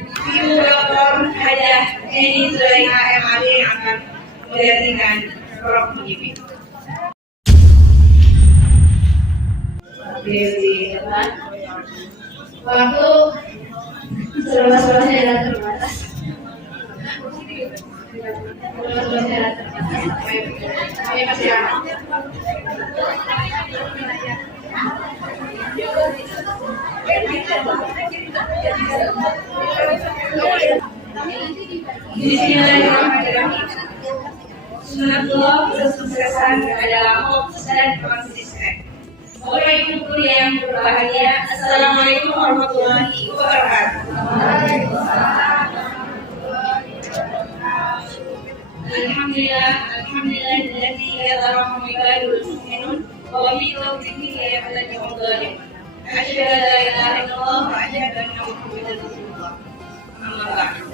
Ibu Dr. Hajah Eni Zulaiha MAD yang akan melihatkan Prof. Mujibi. Di depan, waktu seluas-luasnya adalah terbatas. Seluas-luasnya adalah terbatas. Kami masih aman. Bismillahirrahmanirrahim. Sunatullah kesuksesan adalah fokus dan konsisten. Bapak Ibu guru yang berbahagia, Assalamualaikum warahmatullahi wabarakatuh. Alhamdulillah, alladzi yadharahu ibadul mu'minun wa bi tawfiqihi yahtaji udhari. Asyhadu an la ilaha illallah wa asyhadu anna Muhammadan rasulullah. Amma ba'du.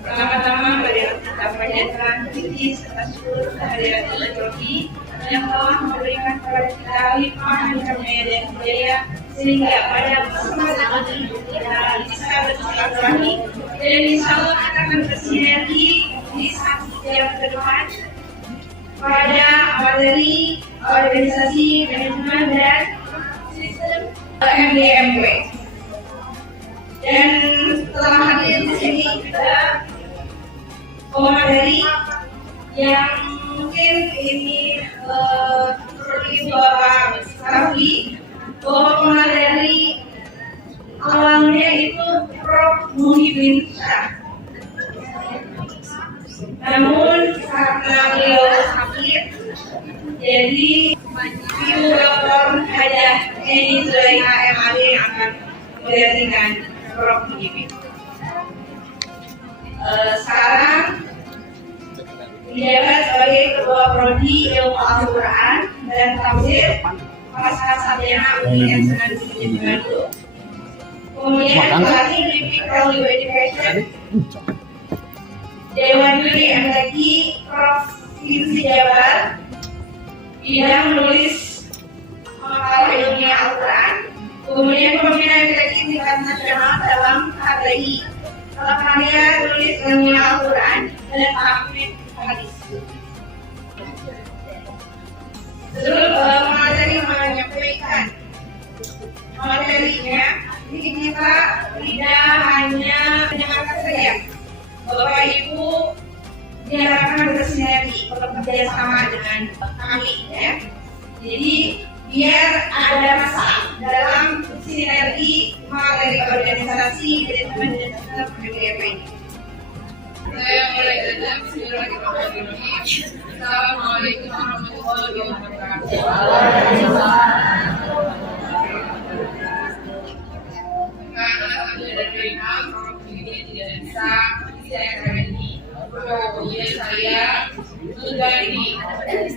Pertama-tama mari kita panjatkan puji serta syukur kehadirat Ilahi yang telah memberikan kepada kita limpahan karunia dan hidayah sehingga pada kesempatan ini kita bisa bersilaturahmi dan insya Allah kita akan bersinergi di satu jam ke depan pada materi organisasi manajemen dan sistem MDMW. Dan setelah hadir di sini kita pemateri yang mungkin ini seperti Bapak Safi, bahwa pemateri awalnya itu Prof. Muhyiddin Syah. Namun karena beliau sakit, jadi Ibu Dr. Hajah Eni Zulaiha MAD yang akan melihatkan Prof. Mujibi. Sekarang menjabat sebagai Ketua Prodi Ilmu Al-Quran dan Tafsir Pasca Sarjana UIN Senandung Bandung. Kemudian pelatih di Value Education Dewan Juri MTQ Provinsi Jabar, bidang menulis makalah ilmiah Al-Quran. Kemudian pembinaan MTQ tingkat nasional dalam KTI, karya tulis ilmiah Al-Quran dan tahfidz hadis. Sebelum materi menyampaikan materinya, ini kita tidak hanya mendengarkan saja. Bapak Ibu diharapkan bersinergi, bekerja sama dengan kami, ya. Jadi biar ada rasa dalam sinergi materi organisasi manajemen dan sistem MDMW ini. Saya mulai dengan Bismillahirrahmanirrahim. Assalamualaikum warahmatullahi wabarakatuh. Karena saya dan Rina, Prof. Mujibi tidak bisa acara ini. Kemudian saya mengganti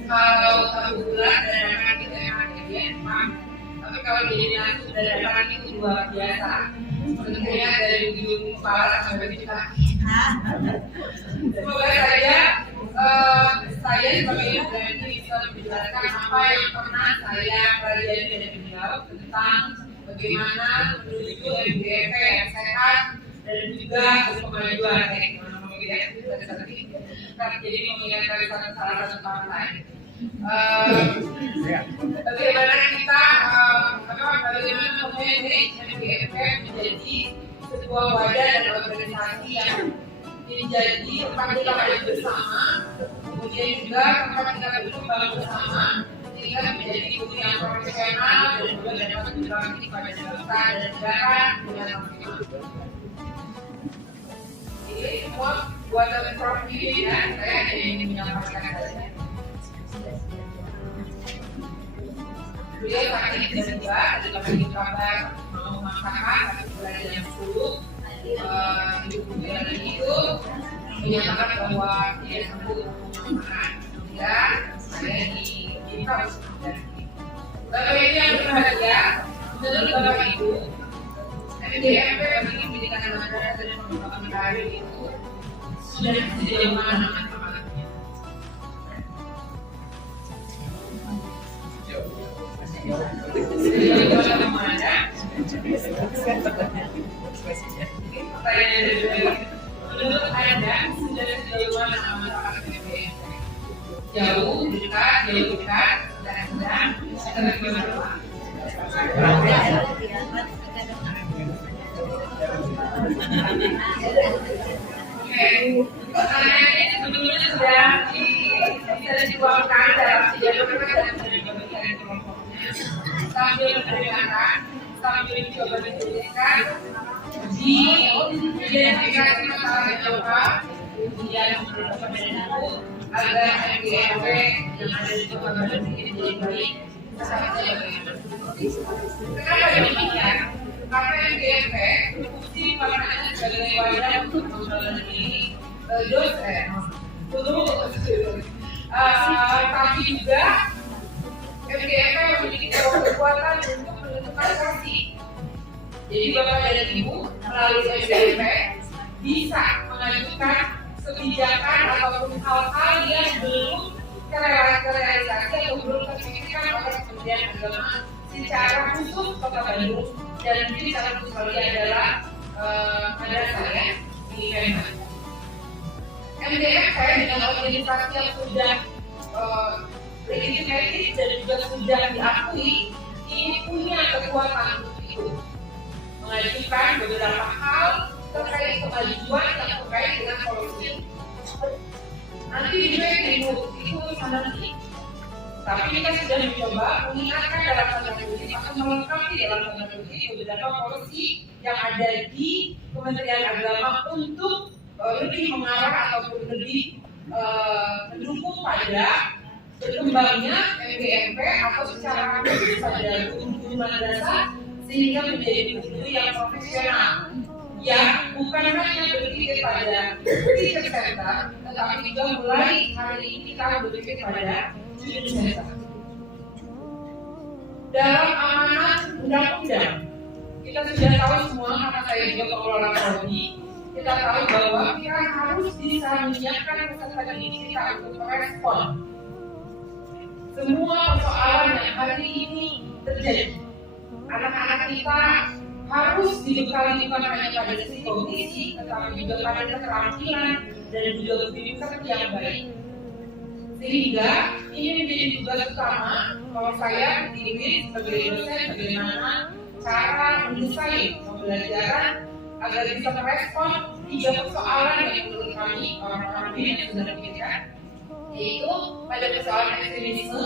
kalau tahu bulan dan anak kita yang ada di Emang. Tapi kalau jadi langsung dan anak itu luar biasa. Tentunya dari ujung kepala sampai di kaki. Semoga saya sebagai Ibu bisa menjelaskan apa yang pernah saya pelajari dari beliau tentang bagaimana menuju MDMW yang sehat dan juga kemajuan ekonomi dan strategi. Jadi mengingatkan salah satu partai. Bagaimana kita bagaimana memanage MDMW menjadi sebuah wadah dan organisasi yang menjadi tempat kita maju bersama, kemudian juga tempat kita berkembang bersama, sehingga menjadi guru yang profesional dan juga dapat berbakti pada bangsa dan negara dengan maksimal. Ini semua buatan Prof. Mujibi dan saya hanya ingin menyampaikan saja. Beliau saat ini tidak tiba, adalah bagi kabar mau masyarakat pada bulan yang 10 bulan itu menyatakan bahwa dia sembuh makan dan saya diminta untuk berhenti. Bapak Ibu yang berbahagia, menurut Bapak Ibu, MDMW bagi pendidikan masyarakat dan pengembangan karir itu sudah sejauh mana manfaatnya? Sejauh mana? pertanyaan dari menurut Anda sudah sejauh mana manfaat MBMP? Jauh, dekat, sedang, atau bagaimana? Oke, pertanyaannya sebetulnya sudah bisa dituangkan dalam sejarah dan bagian kelompoknya. Sambil mendengarkan, sambil coba dituliskan, diidentifikasi masalahnya apa, kemudian menurutkan buku agar MBMP yang ada di kota Bandung ini menjadi baik. Sasarannya bagaimana? Kenapa demikian? Karena MBMP berfungsi perannya sebagai wadah untuk menjalani dosen, guru, tapi juga MBMP memiliki kekuatan untuk menentukan porsi. Jadi Bapak dan Ibu melalui MBMP bisa mengajukan kebijakan ataupun hal-hal yang belum terrealisasi atau belum terpikirkan oleh Kementerian Agama secara khusus Kota Bandung, dan mungkin salah satu kali adalah madrasah ya di Kementerian. MBMP dengan organisasi yang sudah legislatif dan juga sudah diakui, ini punya kekuatan untuk itu mengajukan beberapa hal terkait kemajuan yang terkait dengan policy. Nanti juga itu nanti. Tapi kita sudah mencoba mengingatkan dalam tanda kutip atau melengkapi dalam tanda kutip beberapa policy yang ada di Kementerian Agama untuk lebih mengarah ataupun lebih mendukung pada berkembangnya MBMP atau secara khusus pada guru-guru madrasah sehingga menjadi guru yang profesional, yang bukan hanya berpikir pada teacher center, tetapi juga mulai hari ini kita berpikir pada student center. Dalam amanat undang-undang, kita sudah tahu semua, karena saya juga pengelola prodi, kita tahu bahwa kita harus bisa menyiapkan peserta didik kita untuk merespon semua persoalan yang hari ini terjadi. Anak-anak kita harus dibekali bukan hanya pada sisi kondisi, tetapi juga pada keterampilan dan juga kebijakan yang baik. Sehingga ini menjadi tugas utama kalau saya diri sebagai dosen bagaimana cara mendesain pembelajaran agar bisa merespon 3 persoalan yang menurut kami orang-orang ini yang sudah dipikirkan, yaitu pada persoalan ekstremisme,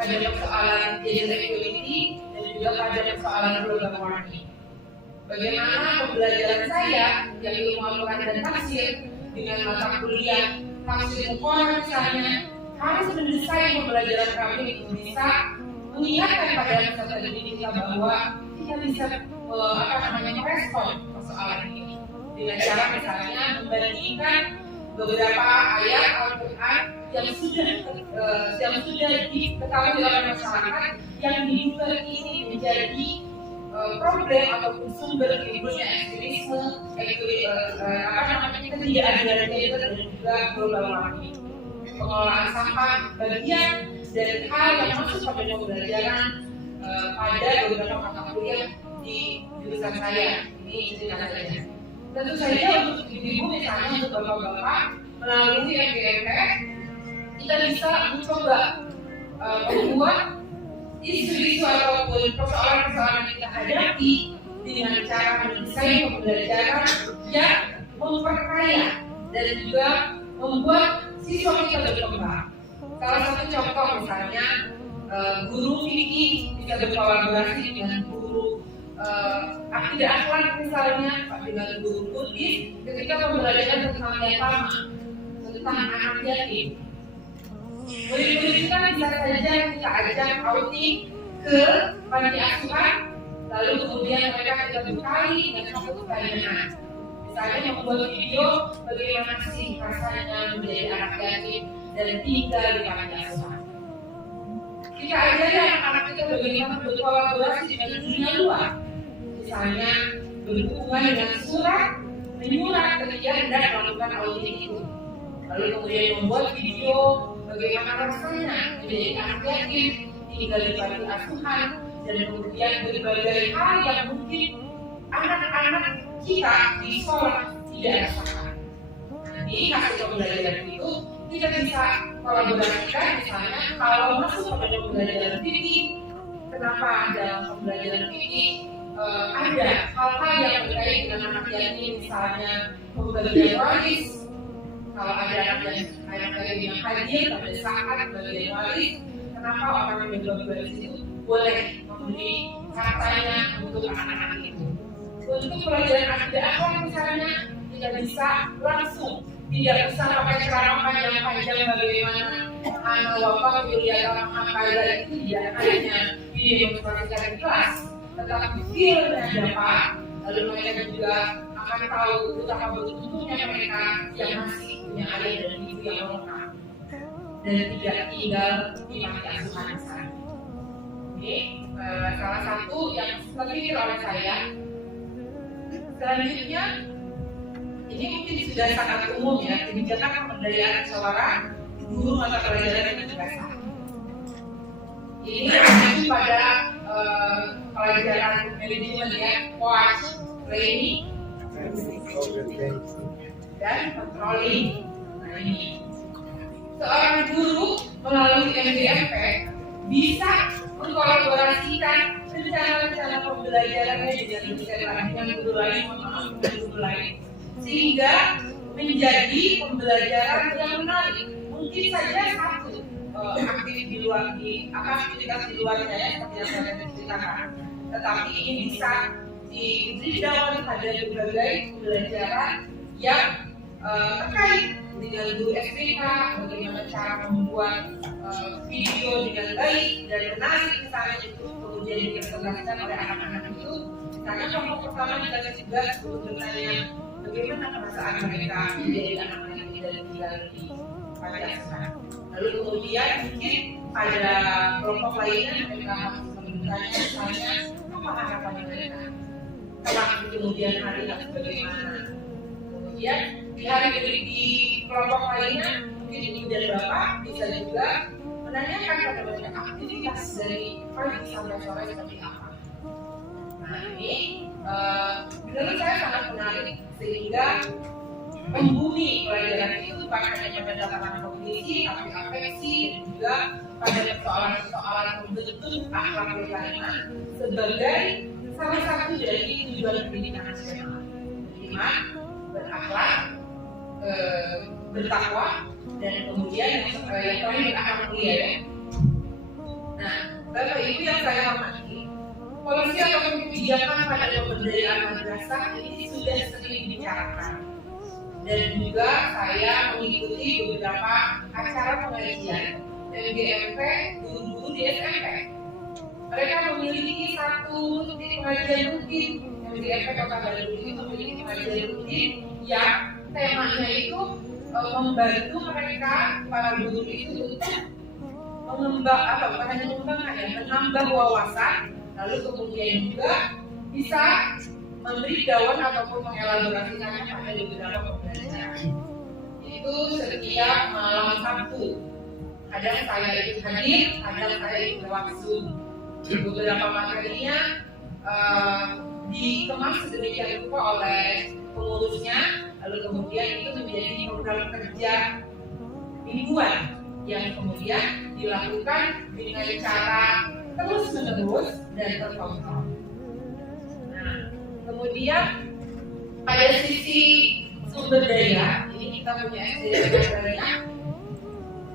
pada persoalan gender equality, dan juga pada persoalan global warming. Bagaimana pembelajaran saya yang ilmu Al-Quran dan tafsir dengan mata kuliah tafsir Al-Quran misalnya harus mendesain pembelajaran kami untuk bisa mengingatkan pada peserta didik kita bahwa kita bisa merespon persoalan ini dengan cara misalnya membandingkan beberapa ayat Al-Quran yang sudah diketahui oleh masyarakat yang diduga ini menjadi problem ataupun sumber timbulnya ekstremisme, ketidakadilan gender dan juga global warming. Pengelolaan sampah bagian dari hal yang masuk pada pembelajaran pada beberapa mata kuliah di jurusan saya. Ini cerita saja. Tentu saja untuk ibu-ibu misalnya untuk bapak-bapak melalui MBMP kita bisa mencoba membuat isu-isu ataupun persoalan-persoalan yang kita hadapi dengan cara mendesain pembelajaran yang memperkaya dan juga membuat siswa kita berkembang. Salah satu contoh misalnya guru fikih bisa berkolaborasi dengan guru akidah akhlak misalnya, dengan guru Buddhis ketika pembelajaran tentang yatama, tentang anak yatim. Murid-murid kita bisa saja kita ajak outing ke panti asuhan, lalu kemudian mereka kita bekali dengan satu pertanyaan. Misalnya membuat video bagaimana sih rasanya menjadi anak yatim dan tinggal di panti asuhan. Kita ajari anak-anak kita bagaimana berkolaborasi dengan dunia luar. Misalnya berhubungan dengan surat, menyurat ketika hendak melakukan outing itu. Lalu kemudian membuat video bagaimana rasanya menjadi anak yatim tinggal di panti asuhan dan kemudian berbagai hal yang mungkin anak-anak kita di sekolah tidak rasakan. Di hasil pembelajaran itu kita bisa kolaborasikan, misalnya kalau masuk pada pembelajaran fikih, kenapa dalam pembelajaran fikih ada hal-hal yang terkait dengan anak yatim, misalnya pembagian waris. Kalau ada anak yang hadir pada saat pembagian waris, kenapa orang yang berbagi waris itu boleh memberi hartanya untuk anak-anak itu. Untuk pelajaran akidah akhlak misalnya, kita bisa langsung, tidak bisa pakai ceramah panjang-panjang bagaimana anak wafat wilayah menghambalah itu tidak hanya didemonstrasikan di kelas, tetapi feelnya dapat, lalu mereka juga akan tahu betapa beruntuknya mereka yang masih punya ayah dan ibu yang lengkap dan tidak tinggal di panti asuhan sana. Ini salah satu yang terpikir oleh saya. Selanjutnya, ini mungkin sudah sangat umum ya, kebijakan pemberdayaan musyawarah guru mata pelajaran dan bahasa. Ini mengacu pada pelajaran manajemen ya, coach, training, dan controlling. Nah ini, seorang guru melalui MDMP bisa mengkolaborasikan rencana-rencana pembelajarannya dengan guru lain, sehingga menjadi pembelajaran yang menarik. Mungkin saja satu aktivitas di luarnya ya, seperti yang saya ceritakan, tetapi ini bisa diberikan pada berbagai pembelajaran yang terkait dengan guru SPK, bagaimana cara membuat video dengan baik dan menarik, misalnya itu kemudian dipresentasikan oleh anak-anak itu. Karena kelompok pertama kita juga bertanya bagaimana perasaan mereka menjadi anak-anak yang tidak tinggal di panti asuhan. Lalu kemudian mungkin pada kelompok lainnya mereka harus bertanya misalnya apa harapan mereka kelak kemudian hari harus bagaimana. Kemudian di hari di kelompok lainnya mungkin ibu dan bapak bisa juga menanyakan pada mereka aktivitas dari pagi sampai sore seperti apa. Nah ini menurut saya sangat menarik, sehingga membumi pelajaran itu bukan hanya pada tataran kognisi, tapi afeksi dan juga pada persoalan-persoalan membentuk akhlak berkarakter sebagai salah satu dari tujuan pendidikan nasional. Beriman, berakhlak, bertakwa, dan kemudian yang terakhir akan mulia ya. Nah, Bapak Ibu yang saya hormati, polisi atau kebijakan pada pemberdayaan madrasah ini sudah sering dibicarakan, dan juga saya mengikuti beberapa acara pengajian MGMP guru-guru di SMP. Mereka memiliki satu titik pengajian rutin. MGMP Kota Bandung itu memiliki pengajian rutin yang temanya itu membantu mereka para guru itu untuk menambah wawasan, lalu kemudian juga bisa memberi dawan ataupun mengelaborasikannya pada beberapa pembelajaran. Itu setiap malam Sabtu. Kadang saya ikut hadir, kadang saya ikut lewat Zoom. Beberapa materinya dikemas sedemikian rupa oleh pengurusnya, lalu kemudian itu menjadi program kerja mingguan yang kemudian dilakukan dengan cara terus-menerus dan terkontrol. Nah, kemudian pada sisi sumber daya, ini kita punya SDM banyak.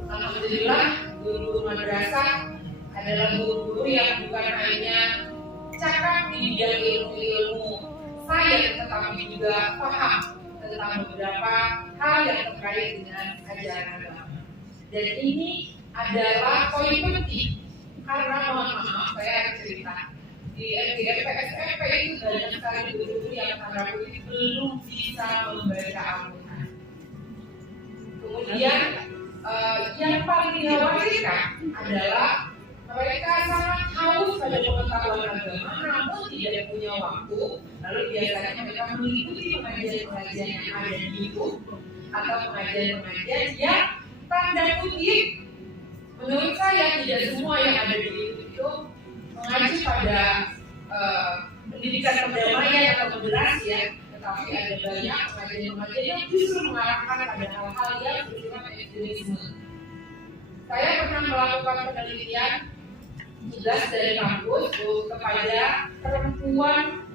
Alhamdulillah, guru madrasah adalah guru-guru yang bukan hanya cakap di bidang ilmu sains, tetapi juga paham tentang beberapa hal yang terkait dengan ajaran agama. Dan ini adalah poin penting, karena mohon maaf saya ada cerita di MGMP SMP itu banyak sekali guru-guru yang tanda kutip belum bisa membaca Al-Quran. Kemudian yang paling dikhawatirkan adalah mereka sangat haus pada pengetahuan agama, namun tidak punya waktu. Lalu biasanya mereka mengikuti pengajian-pengajian yang ada di YouTube atau pengajian-pengajian yang tanda kutip, menurut saya tidak semua yang ada di YouTube itu mengacu pada pendidikan perdamaian atau moderasi ya, tetapi ada banyak pengajian-pengajian yang justru mengarahkan pada hal-hal yang bersifat ekstremisme. Saya pernah melakukan penelitian tugas dari kampus kepada perempuan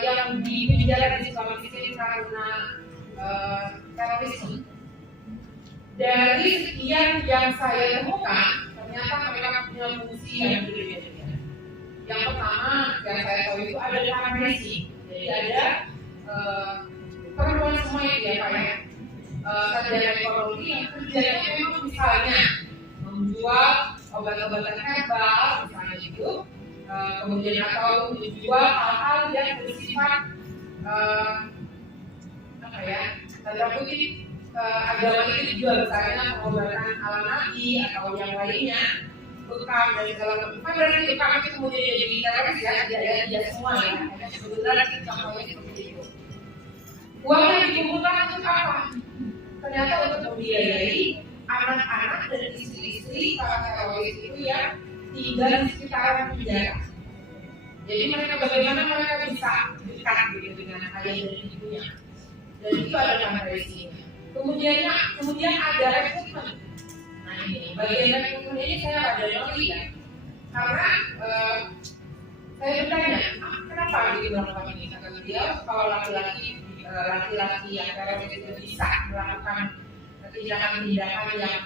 yang dipenjara di Sulawesi karena terorisme. Dari sekian yang saya temukan, ternyata mereka punya fungsi yang berbeda-beda. Yang pertama yang saya tahu itu ada fundraising. Jadi ada perempuan semua yang dia pakai sarjana ekonomi yang kerjanya memang misalnya menjual obat-obatan herbal misalnya itu, kemudian atau menjual hal-hal yang bersifat tanda kutip agama itu dijual, misalnya pengobatan ala nabi atau yang lainnya, bekam dan segala macam. Kan berarti bekam itu kemudian jadi teroris ya, tidak semua ya. Kebetulan contohnya seperti itu. Uangnya dikumpulkan untuk apa? Ternyata untuk membiayai anak-anak dan istri-istri para teroris itu yang tinggal di sekitaran penjara. Jadi bagaimana mereka bisa dekat dengan ayah dan ibunya. Dan itu ada fundraising. Kemudian ada rekrutmen. Nah ini bagian rekrutmen ini saya ada yang lihat karena saya bertanya kenapa dilakukan ini. Kata beliau kalau laki-laki yang teroris itu bisa melakukan tindakan-tindakan yang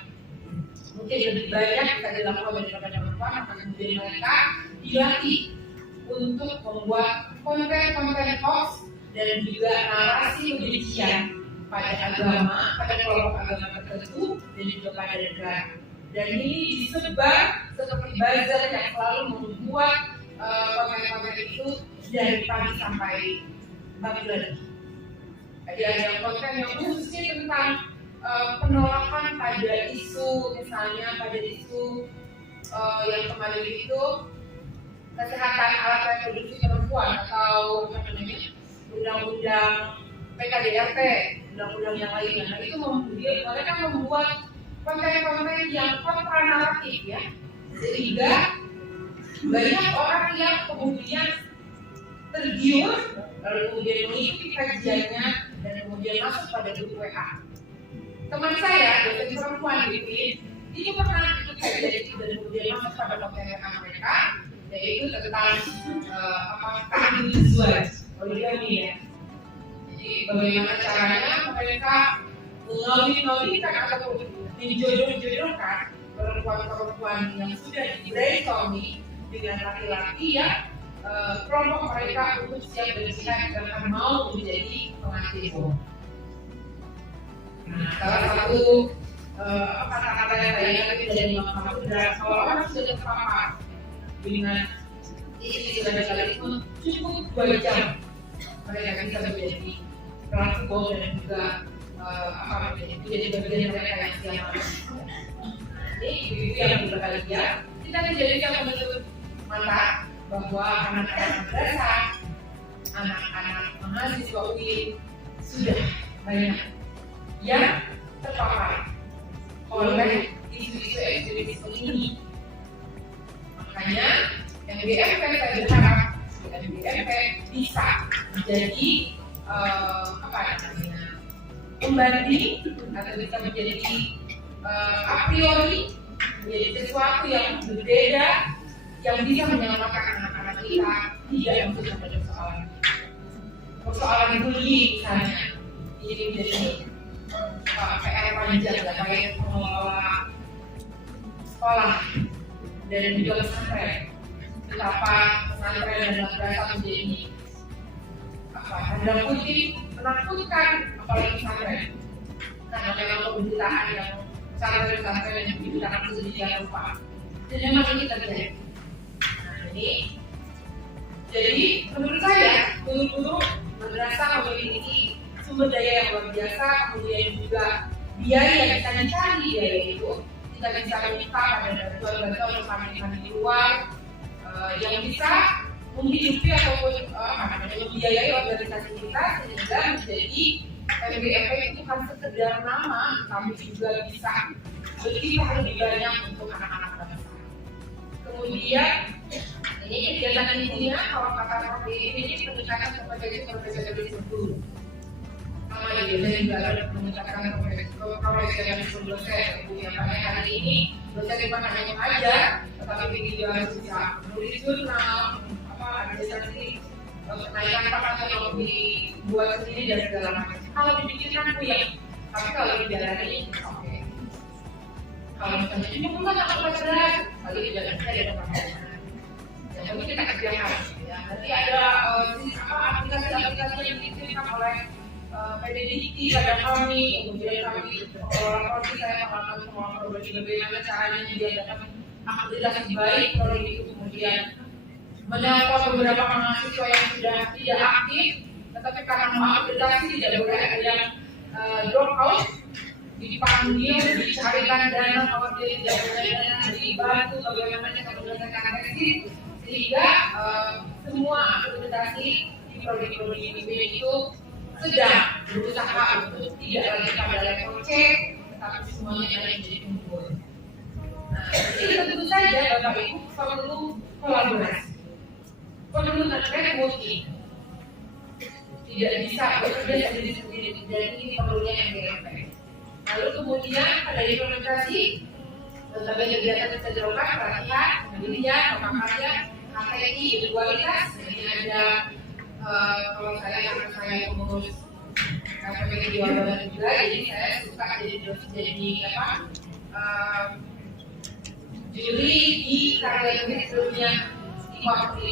mungkin lebih banyak bisa dilakukan daripada perempuan, maka kemudian mereka dilatih untuk membuat konten-konten hoax dan juga narasi kebencian pada agama, pada kelompok agama tertentu dan juga pada negara. Dan ini disebar seperti buzzer yang selalu membuat konten-konten itu dari pagi sampai pagi lagi. Jadi ada konten yang khususnya tentang penolakan pada isu, misalnya pada isu yang kemarin itu kesehatan alat reproduksi perempuan atau undang-undang PKDRT, undang-undang yang lainnya. Nah itu mereka membuat konten-konten yang kontra naratif ya, sehingga banyak orang yang kemudian tergiur lalu kemudian mengikuti kajiannya dan kemudian masuk pada grup WA. Teman saya, dosen perempuan di UIN, itu pernah ikut kajian itu dan kemudian masuk pada konten mereka, yaitu tentang keadilan seksual, poligami ya. Jadi bagaimana caranya mereka mengawin-awinkan ataupun menjodoh-jodohkan perempuan-perempuan yang sudah dibrainstorming dengan laki-laki yang kelompok mereka untuk siap berjihad dan akan mau menjadi pengantin. Nah, salah satu kata-kata yang saya ingat itu dari Imam Hamzah, kalau orang sudah terpapar dengan istilah radikalisme cukup 2 jam mereka bisa menjadi pelaku bom dan juga menjadi bagian mereka yang siap. Ini ibu-ibu yang berbahagia, kita menjadikan menutup mata bahwa anak-anak madrasah, anak-anak mahasiswa UIN sudah banyak yang terpapar oleh isu-isu ekstremisme ini. Makanya MBMP saya berharap MBMP bisa menjadi pembanding atau bisa menjadi a priori menjadi sesuatu yang berbeda yang bisa menyelamatkan anak-anak kita tidak untuk pada persoalan bullying misalnya. Ini menjadi PR panjang terkait pengelola sekolah dan juga pesantren. Betapa pesantren dan madrasah menjadi tanda kutip menakutkan apalagi pesantren. Karena memang pemberitaan yang pesantren yang diberikan sedemikian rupa. Dan memang ini terjadi. Jadi menurut saya guru-guru madrasah memiliki sumber daya yang luar biasa, kemudian juga biaya yang bisa dicari biaya itu kita bisa minta pada bantuan-bantuan rekan-rekan di luar yang bisa menghidupi ataupun membiayai organisasi kita sehingga menjadi MBMP itu kan sekedar nama, tapi juga bisa lebih banyak untuk anak-anak bangsa. Kemudian Artinya kegiatan intinya kalau kata Prof. ini pendekatan kepada profesionalisme. Sama di dosen juga ada pendekatan profesionalisme dosen. Yang pada hari ini dosen bukan hanya mengajar, tetapi juga harus bisa menulis jurnal, administrasi, kenaikan pangkat yang dibuat sendiri dan segala macam. Kalau dipikirkan puyeng, tapi kalau dijalani oke. Kalau misalnya cuma bukan apa berat, kali dijalani saya ada pengalaman. Yang penting kita kerjakan. Ya. Nanti ada aplikasi-aplikasi yang diberikan oleh PDDIT, ada kami, kemudian kami laporkan saya pengalaman semua produksi bagaimana caranya menyediakan aplikasi baik kalau itu kemudian menelpon beberapa mahasiswa yang sudah tidak aktif, tetapi karena mau aplikasi tidak boleh ada yang drop out, dipanggil, dicarikan dana kalau dia tidak boleh dana, dibantu bagaimana cara menyelesaikan tesis, sehingga semua aplikasi di prodi-prodi itu sedang berusaha untuk tidak lagi pada level C, tetapi semuanya yang menjadi unggul. Nah, jadi tentu saja Bapak Ibu perlu kolaborasi, perlu networking. Tidak bisa bekerja sendiri-sendiri, dan ini perlunya MGMP. Lalu kemudian pada implementasi, berbagai kegiatan bisa dilakukan, pelatihan, penelitian, pemaparan, KPI, kualitas. Ini ada kalau saya pengurus KPI di Jawa Barat juga, jadi saya suka jadi juri di karya tulis sebelumnya di Waktu.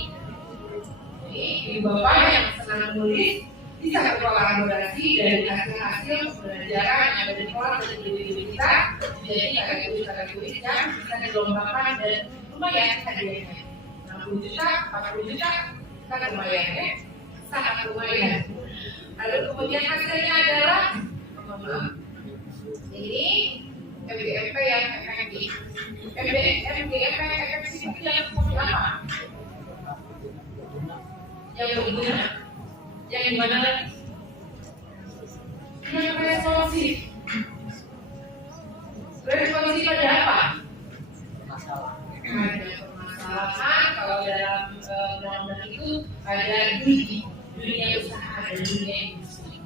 Jadi Bapak yang senang menulis bisa berkolaborasi dari hasil-hasil pembelajaran yang ada di sekolah dan di diri kita menjadi karya tulis yang bisa dilombakan dan lumayan hadiahnya 60 juta, 40 juta kan lumayan ya, sangat lumayan. Lalu kemudian hasilnya adalah ini MGMP yang efektif. MGMP efektif itu yang seperti apa? Yang berguna, yang dimana lagi? Yang responsif. Responsif pada apa? Ada permasalahan. Kalau dalam undang-undang itu ada dunia usaha dan dunia industri.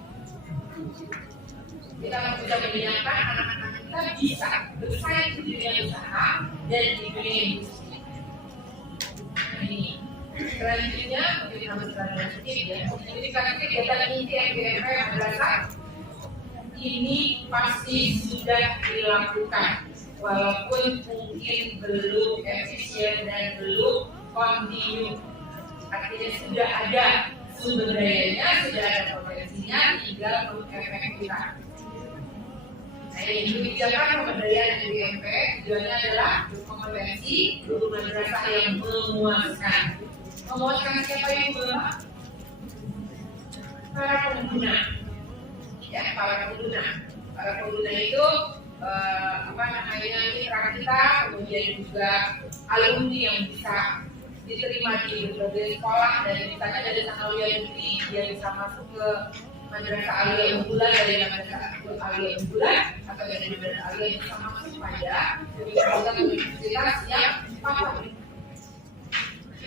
Kita bisa menyiapkan anak-anak kita bisa bersaing di dunia usaha dan di dunia industri. Ini selanjutnya mungkin harus berlanjut ya. Jadi karena kegiatan inti MGMP adalah ini pasti sudah dilakukan, walaupun mungkin belum efisien dan belum kontinu. Artinya sudah ada sumber dayanya, sudah ada potensinya, tinggal mengefektifkan. Nah, ini kebijakan pemberdayaan MGMP tujuannya adalah berkompetensi guru madrasah yang memuaskan. Memuaskan siapa yang berhak? Para pengguna. Ya, para pengguna itu mitra kita, kemudian juga alumni yang bisa diterima di berbagai sekolah, dan misalnya dari Sanawiyah Negeri dia bisa masuk ke madrasah aliyah unggulan, dari madrasah aliyah unggulan atau dari madrasah aliyah yang bisa masuk pada universitas yang favorit.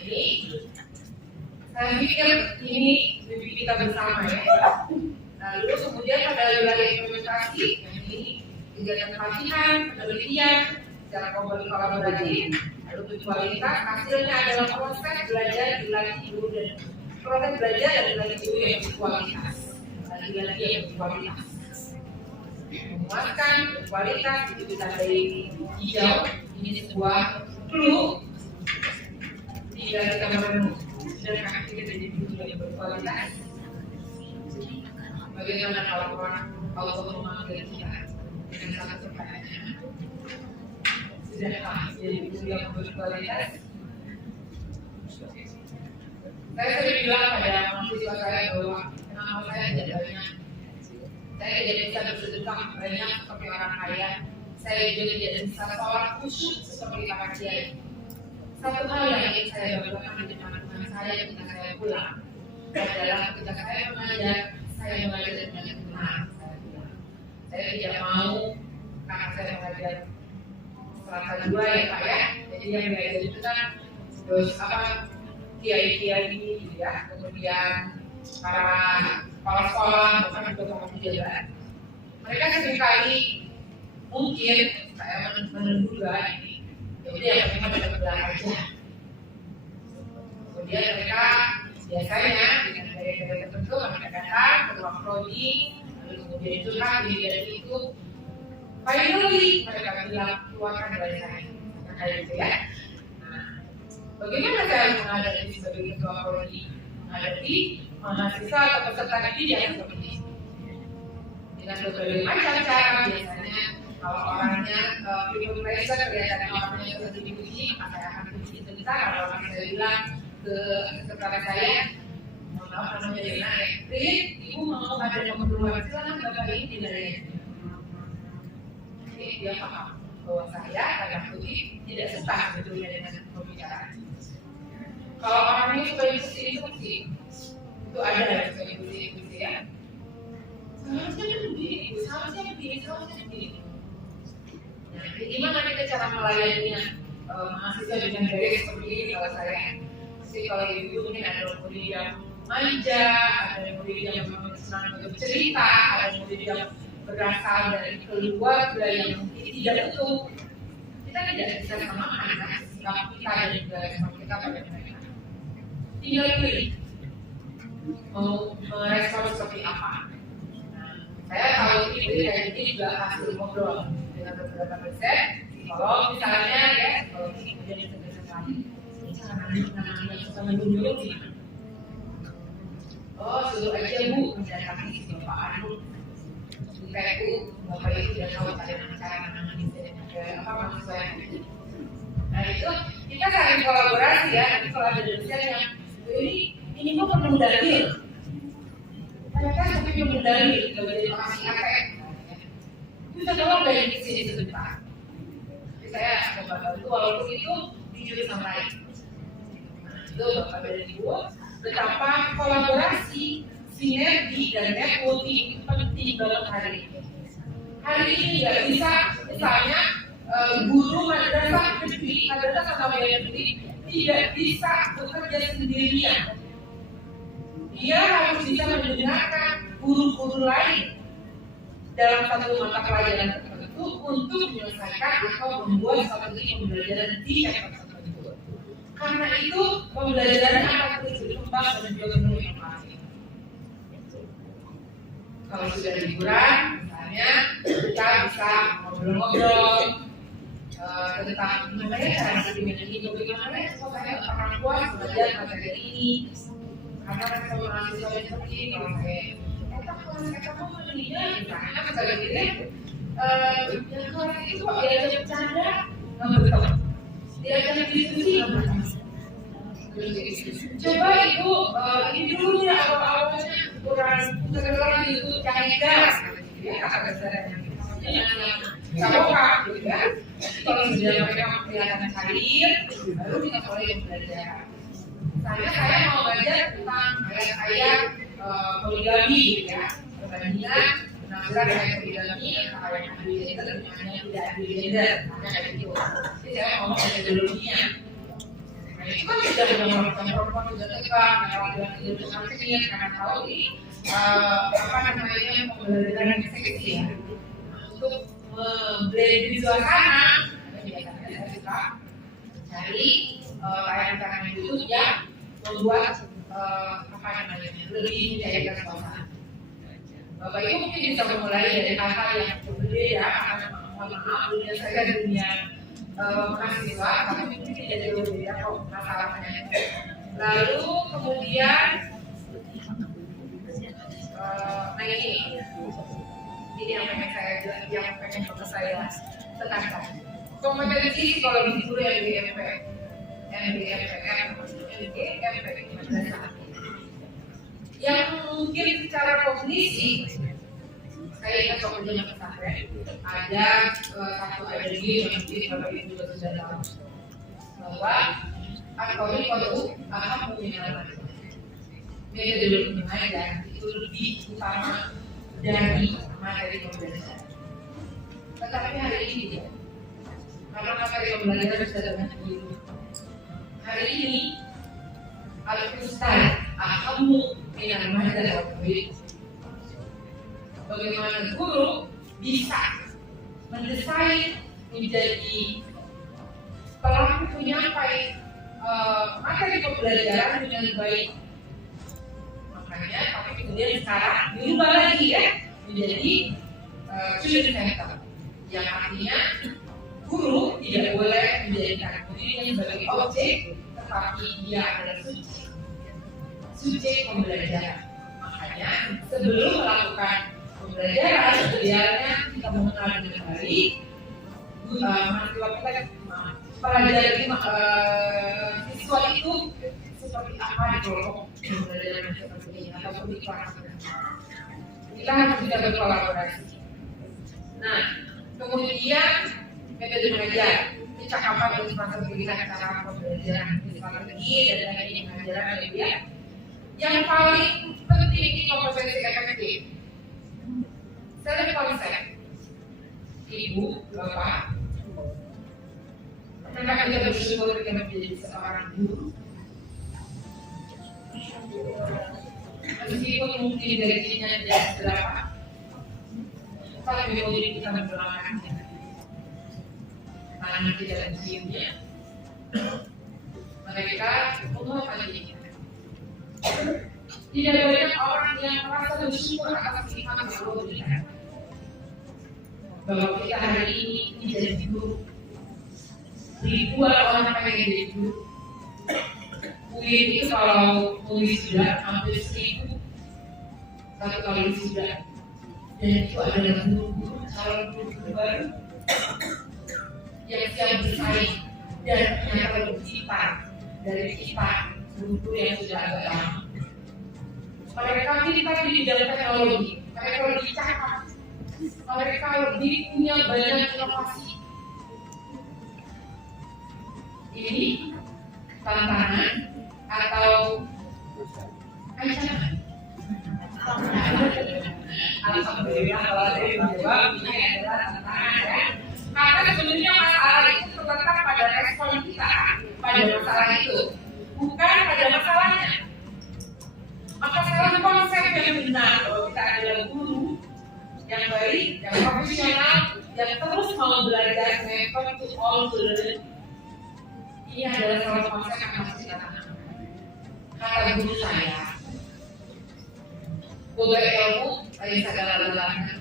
Ini saya pikir ini mimpi kita bersama ya. Lalu kemudian pada wilayah implementasi, yang ini kegiatan pelatihan, penelitian, secara kolaboratif, lalu kualitas, hasilnya adalah proses belajar dilatih guru dan proses belajar dan dilatih guru yang berkualitas, lagi-lagi yang berkualitas. Memuaskan kualitas itu bisa dari hijau, ini sebuah clue. Tidak kita merenung dan kita jadi guru yang berkualitas. Bagaimana kalau orang Allah memanggil kita dengan satu pertanyaan? Sudahkah jadi guru yang berkualitas? Saya sering bilang pada mahasiswa saya bahwa kenapa saya tidak banyak, saya tidak bisa bersedekah banyak seperti orang kaya, saya juga tidak bisa sholat khusyuk seperti para kiai. Satu hal yang ingin saya banggakan di depan Tuhan saya ketika saya pulang adalah ketika saya mengajar dengan benar. Saya tidak mau karena saya mengajar selasa 2 ya Pak ya. Jadi yang belajar itu kan terus kiai-kiai gitu ya, kemudian para kepala sekolah, bahkan juga para pejabat. Mereka seringkali mungkin saya menduga ini, jadi yang penting pada gelar aja. Kemudian mereka biasanya dengan gaya-gaya tertentu mereka datang ke ruang prodi, lalu kemudian itu itu, finally mereka bilang keluarkan dari saya, kayak gitu ya. Nah, bagaimana saya menghadapi sebagai ketua prodi, menghadapi mahasiswa atau peserta didik yang seperti ini? Dengan berbagai macam cara. Biasanya kalau orangnya people pleaser, kelihatannya orangnya seperti dipuji, maka saya akan puji sebentar. Kalau orang saya bilang ke sekretariat saya, mohon maaf namanya Lena, ibu mau ada keperluan, silakan bapak ini dari jadi dia paham bahwa saya tanda kutip tidak sesak sebetulnya dengan pembicaraan. Kalau orangnya suka instruksi, itu ada yang suka instruksi ya. Seharusnya begini. Nah, gimana kita cara melayaninya mahasiswa dengan baik seperti ini kalau saya? Kalau ibu mungkin ada murid yang manja, ada murid yang senang bercerita, ada murid yang berasal dari keluarga yang mungkin tidak utuh. Kita tidak bisa samakan kan sikap kita dan juga respon kita pada mereka. Tinggal pilih mau merespon seperti apa. Nah, saya tahu ini kayak ini juga hasil ngobrol dengan beberapa dosen. Kalau misalnya ya, kalau ini kemudian itu sekali. Oh, suruh aja Bu mendatangi Bapak Anu. Kayak Bu, Bapak itu sudah tahu cara menangani apa maksudnya. Nah itu kita saling kolaborasi ya. Nanti kalau ada dosen yang ini kok perlu dalil. Mereka tapi perlu dalil kalau dari lokasi apa? Kita tolong dari sini sebentar. Saya coba bantu walaupun itu video sampai. Itu Bapak dari Ibu, betapa kolaborasi, sinergi dan networking penting banget hari ini. Hari ini nggak bisa, misalnya guru madrasah negeri, madrasah sama yang negeri tidak bisa bekerja sendirian. Dia harus bisa mendengarkan guru-guru lain dalam satu mata pelajaran tertentu untuk menyelesaikan atau membuat strategi pembelajaran di sektor tertentu. Karena itu pembelajaran akan terus berkembang dan juga penuh inovasi. Kalau sudah liburan, misalnya kita bisa ngobrol-ngobrol tentang gimana ya cara dengan ini, bagaimana ya supaya orang tua belajar materi ini. Karena mereka mahasiswa seperti ini, kalau saya mau menilai, misalnya misalnya gini, yang kelas itu diajak bercanda, nggak betul. Diajak diskusi, nggak betul. Coba Ibu, ini dulu ya awal-awalnya kurang sekarang itu cahaya, ya kasar-kasarnya. Sawoka, gitu ya. Kalau sudah mereka kelihatan cair, baru kita mulai belajar. Saya mau belajar tentang ayat-ayat poligami, gitu ya. Perbandingan penampilan ayat poligami, ayat gender, dengan tidak gender, kayak gitu. Jadi saya mau metodologinya. Itu kan sudah menyebabkan perempuan sudah tegang, orang yang tidak sakit, karena tahu ini apa namanya pembelajaran seksi ya. Untuk blend di suasana, biasanya saya suka cari tayangan YouTube yang membuat apa namanya lebih mencairkan suasana. Bapak Ibu mungkin bisa memulai dari hal-hal yang berbeda, karena mohon maaf dunia saya dunia mahasiswa, tapi mungkin tidak jauh berbeda kok masalahnya. Lalu kemudian ini yang pengen saya tekankan. Kompetensi psikologi guru MBMP, yang mungkin secara kognisi saya ingat waktu yang pesantren ada satu adegan yang mungkin Bapak Ibu juga sudah tahu bahwa aktori itu akan menyalahkan metode mengajar itu lebih utama dari materi pembelajaran. Tetapi hari ini tidak, karena materi pembelajaran sudah dengan begitu. Hari ini al-ustaz ahamu minal madal al-kabir. Bagaimana guru bisa mendesain menjadi pelaku penyampai materi pembelajaran dengan baik. Makanya tapi kemudian sekarang dirubah lagi ya menjadi student center, yang artinya guru tidak boleh menjadikan dirinya sebagai objek, tetapi dia adalah subjek pembelajaran. Makanya sebelum melakukan pembelajaran, idealnya kita mengenal dengan baik mahasiswa kita, pelajari siswa itu seperti apa di kelompok pembelajaran seperti ini ataupun di kelas. Kita harus bisa berkolaborasi. Nah, kemudian metode mengajar, percakapan dan strategi cara pembelajaran, strategi dan teknik pengajaran media. Yang paling penting di kompetensi efektif, self concept. Ibu, bapak, apakah kita bersyukur kita menjadi seorang guru? Meskipun mungkin gajinya tidak seberapa, tapi mungkin kita berdoakannya. Karena tidak menciumnya, mereka menguapkan diri. Tidak banyak orang yang merasa bersyukur atas nikmat yang Allah berikan. Bahwa kita hari ini menjadi guru. Ribuan orang pengen jadi guru. UIN itu kalau sudah hampir 1.000 satu kali sudah. Dan itu adalah guru-guru calon guru baru yang siap bersaing dan yang bercipta dari kita guru yang sudah agak lama. Mereka pintar di bidang teknologi, mereka lebih cakap, mereka lebih punya banyak inovasi. Ini tantangan atau ancaman? Alhamdulillah kalau saya menjawab ini adalah tantangan ya. Karena sebenarnya masalah itu terletak pada respon kita pada masalah itu, bukan pada masalahnya. Maka sekarang konsep yang benar bahwa kita adalah guru yang baik, yang profesional, yang terus mau belajar never to all to learn. Ini adalah salah konsep yang harus kita tanamkan. Kata guru saya, boga ilmu lain segala-galanya,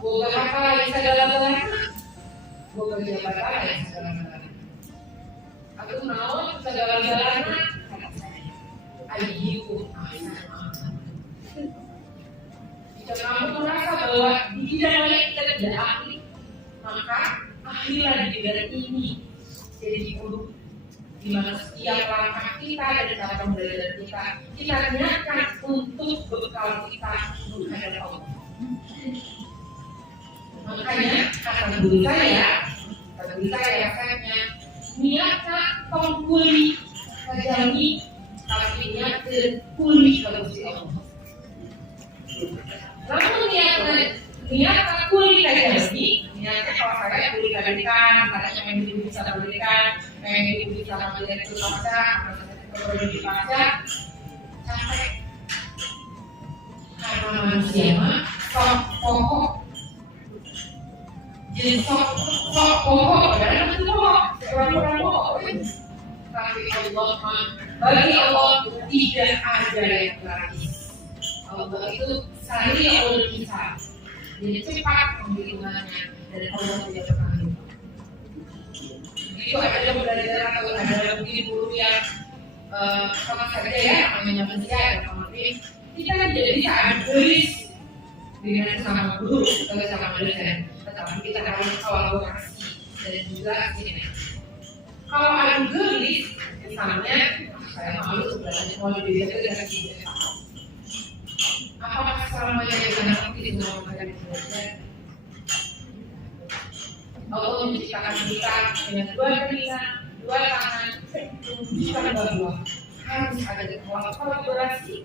boga harta lain segala-galanya, boga jabatan lain segala-galanya. Aku mau segala-galanya, kata saya, ayyukum ahsanu amala. Jika kamu merasa bahwa di bidang yang kita tidak ahli, maka ahlilah di bidang ini. Jadi guru di mana setiap langkah kita dan dalam pembelajaran kita niatkan untuk bekal kita menghadap Allah. Makanya kata guru saya resepnya niatkan pengkuli kajami, tapi niatkan kuli Gusti Allah. Namun niatkan kuli kajami, niatkan kalau saya kuli kajamikan, katanya pengen bisa berikan, pengen bisa belajar itu baca, perlu dibaca, capek. Karena manusia mah sok pokok, jadi sok pokok, padahal itu pokok, orang pokok. Tapi Allah mah, bagi Allah tidak ada yang gratis. Allah itu sari Allah kita, jadi cepat penghitungannya dan Allah tidak pernah lupa. Itu ada pembelajaran atau ada mungkin guru yang sama saja ya, namanya manusia dan pemakai. Kita tidak bisa egois dengan sama guru atau sama dosen, tetapi kita harus kolaborasi dan juga sinergi. Kalau ada gelis, misalnya saya malu sebenarnya mau dibelajar dari sini. Apakah selamanya yang anak itu melakukan belajar? Allah menciptakan kita dengan dua telinga, dua tangan, menunjukkan bahwa harus ada kolaborasi.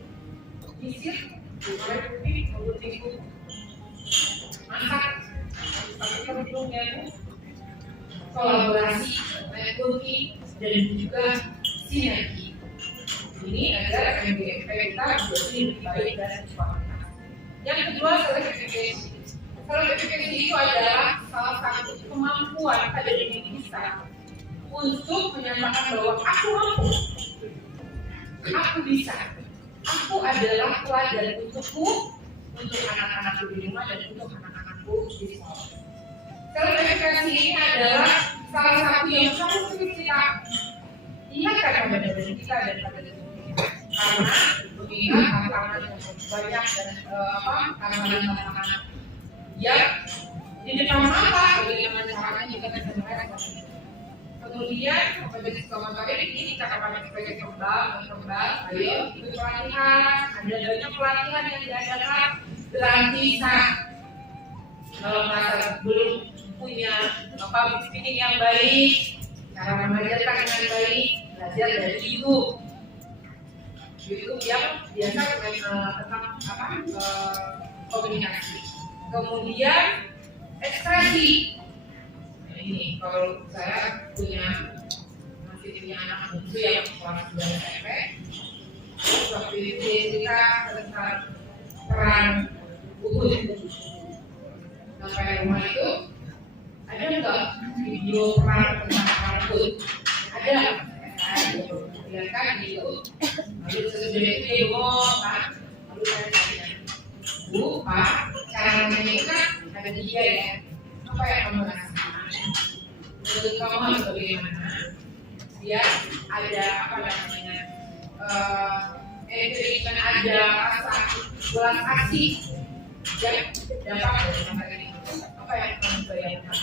Misir, berpikir, masak, pakai kerudungnya, kolaborasi, networking, dan juga sinergi. ini agar MBMP kita menjadi lebih baik dan berkualitas. Yang kedua, self efficacy. Self efficacy itu adalah salah satu kemampuan pada diri kita untuk menyatakan bahwa aku mampu, aku bisa, aku adalah teladan untukku, untuk anak-anakku di rumah dan untuk anak-anakku di sekolah. Self efficacy ini adalah salah satu yang harus kita ingatkan pada diri kita dan pada diri kita, karena mengingat tantangan yang banyak dan tantangan yang di depan mata, bagaimana caranya kita bisa melewati. Kemudian pada komentar ini kita akan sebagai kembang, ayo ikut pelatihan, ada banyak pelatihan yang diadakan gratisan. Kalau merasa belum punya public speaking yang baik, cara mengajarkan dengan baik, belajar dari YouTube yang biasa tentang komunikasi. Kemudian ekspresi. Nah, ini kalau saya masih punya anak bungsu yang kelas 2 SMP, waktu itu kita tentang peran Uhud. Sampai rumah itu ada nggak video perang tentang perang Uhud? Ada. Lihat kan gitu. Lalu sesudah itu dia ngomong kan, lalu saya tanya, Bu, Pak, cara itu kan ada 3 ya. Apa yang kamu rasakan? Menurut kamu harus bagaimana? Dia ada encouragement, ada rasa belas kasih yang dapat dari materi itu. Apa yang kamu bayangkan?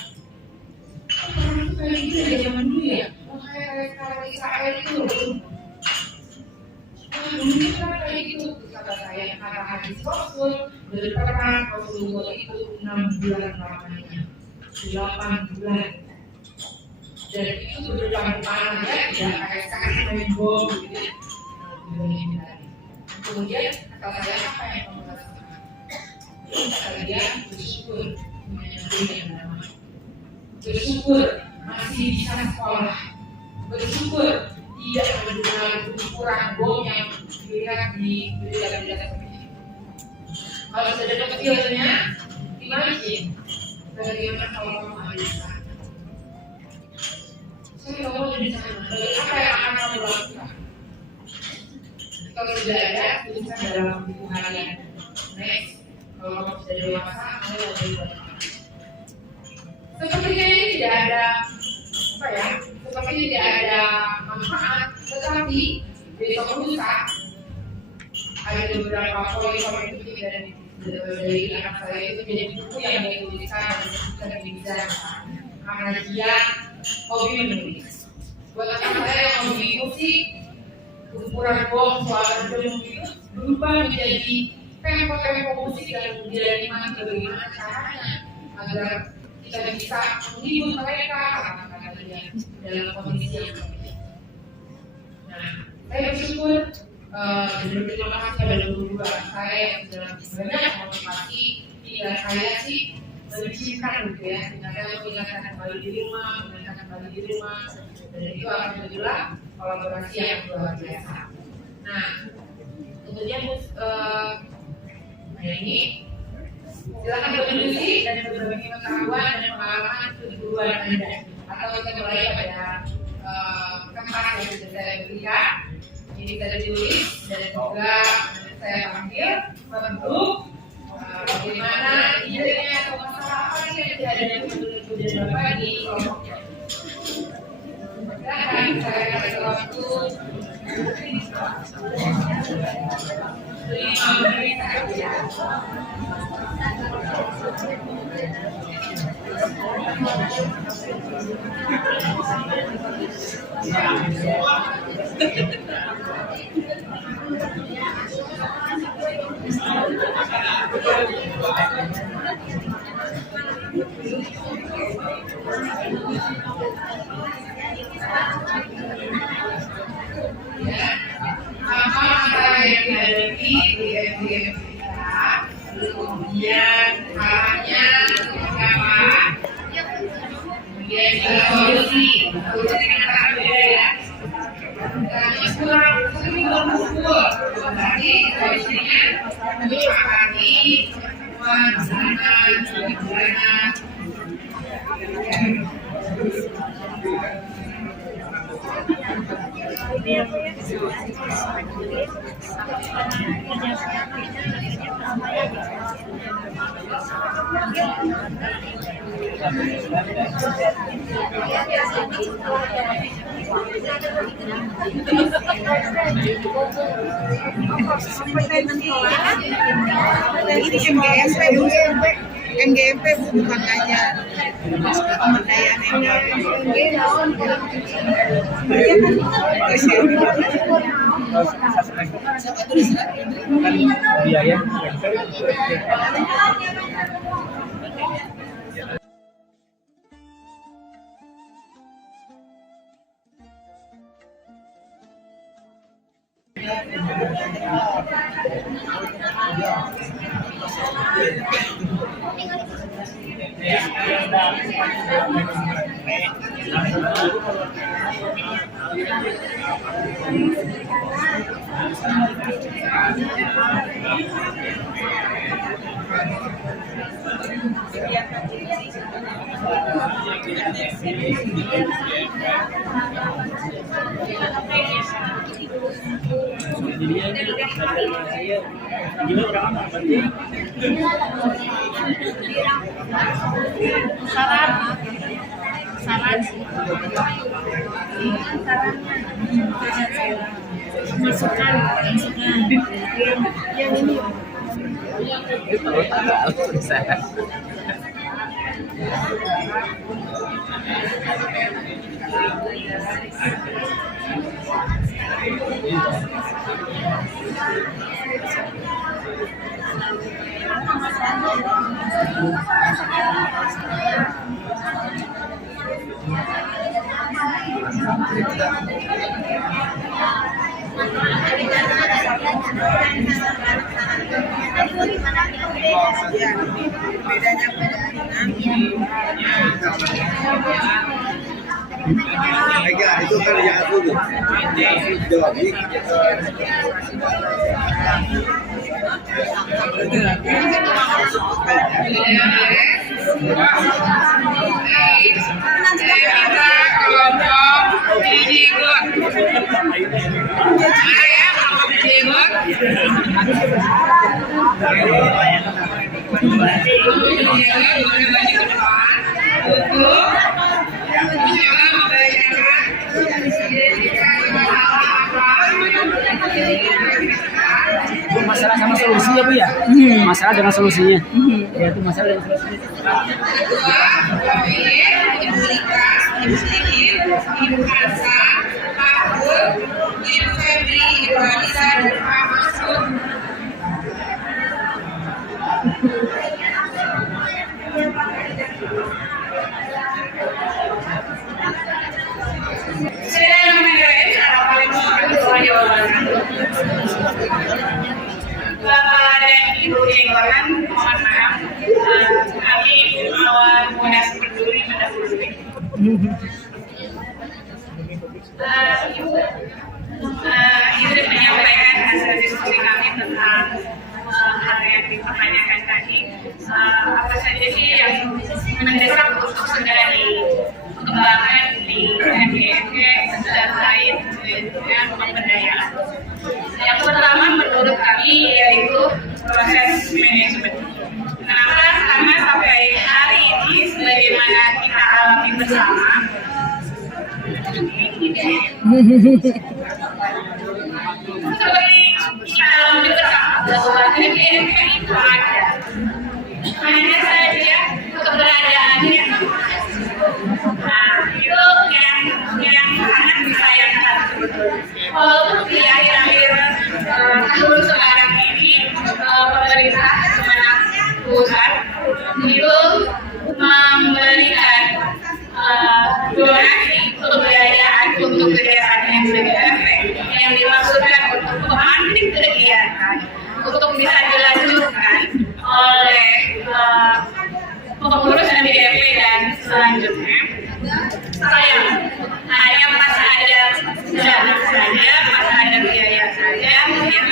Orang itu kayak gitu ya zaman dulu ya. Kayak Israel itu mungkin kan kayak gitu. Kata saya, kata hadis Rasul berperang Rasulullah itu 6 bulan lamanya, 8 bulan, dan itu berdepan-depanan ya, tidak kayak sekarang main bom gitu. Kemudian kata saya, apa yang kamu rasakan? Kalian bersyukur bersyukur masih bisa sekolah, bersyukur tidak mendengar ukuran bom yang dilihat di berita-berita seperti ini. Kalau sudah kecilnya, imagine bagaimana kalau kamu ada di sana. Saya mau di sana, apa yang akan kamu lakukan? Kalau sudah ada, tuliskan dalam buku harian. Next, kalau kamu sudah dewasa, kamu lebih buat apa? Sepertinya ini tidak ada seperti tidak ada manfaat, tetapi besok lusa ada beberapa poin-poin dari anak saya itu menjadi buku yang dia tuliskan dan bisa karena dia hobi menulis. Buat anak saya yang hobi musik, ukuran bom suara gedung itu berubah menjadi tempo-tempo musik yang dia nikmati bagaimana caranya agar kita bisa menghibur mereka karena dia dalam kondisi yang seperti itu. Nah, saya bersyukur dan berterima kasih pada guru-guru saya yang sudah banyak memotivasi hingga saya sih mengizinkan gitu ya, mengingatkan kembali di rumah, dan itu alhamdulillah kolaborasi yang luar biasa. Nah, kemudian ini silakan berdiskusi dan berbagi pengetahuan dan pengalaman keguruan Anda. Atau kita mulai pada tempat yang sudah saya berikan. Ini kita tulis dan juga saya panggil bentuk bagaimana idenya atau masalah apa sih yang tidak ada yang kemudian Bapak di kelompoknya. Silakan saya kasih waktu 5 menit saja. Apa masalah yang dihadapi di SDM kita, kemudian caranya seperti apa, kemudian solusi dengan cara beda ya. Kurang sering tadi istrinya Pak Adi, Puan, Sana, Buana. MGMP bukan hanya pemberdayaan biaya. Saran masukan yang ini itu kan ya aku tuh. Masalah sama solusinya Bu ya? Masalah dengan solusinya. Ya itu masalah dengan solusinya. Bapak dan Ibu Jagoan, mohon maaf, kami melawan Munas Peduli mendahului. Ibu menyampaikan hasil diskusi kami tentang hal yang dipertanyakan tadi. Apa saja sih yang mendesak untuk segera dikembangkan di MGMG terkait dengan pemberdayaan. Yang pertama menurut kami yaitu proses manajemen. Kenapa? Karena sampai hari ini sebagaimana kita alami bersama, seperti kita alami bersama bahwa MGMG itu ada, hanya saja keberadaannya. Nah, itu yang sangat disayangkan. Walaupun di akhir-akhir tahun sekarang ini pemerintah kemenang pusat itu memberikan donasi pembiayaan untuk kegiatan MGMG yang dimaksudkan untuk memantik kegiatan untuk bisa dilanjutkan oleh pengurus MGMG dan selanjutnya. Sayang, hanya pas ada dana saja, pas ada biaya saja, kemudian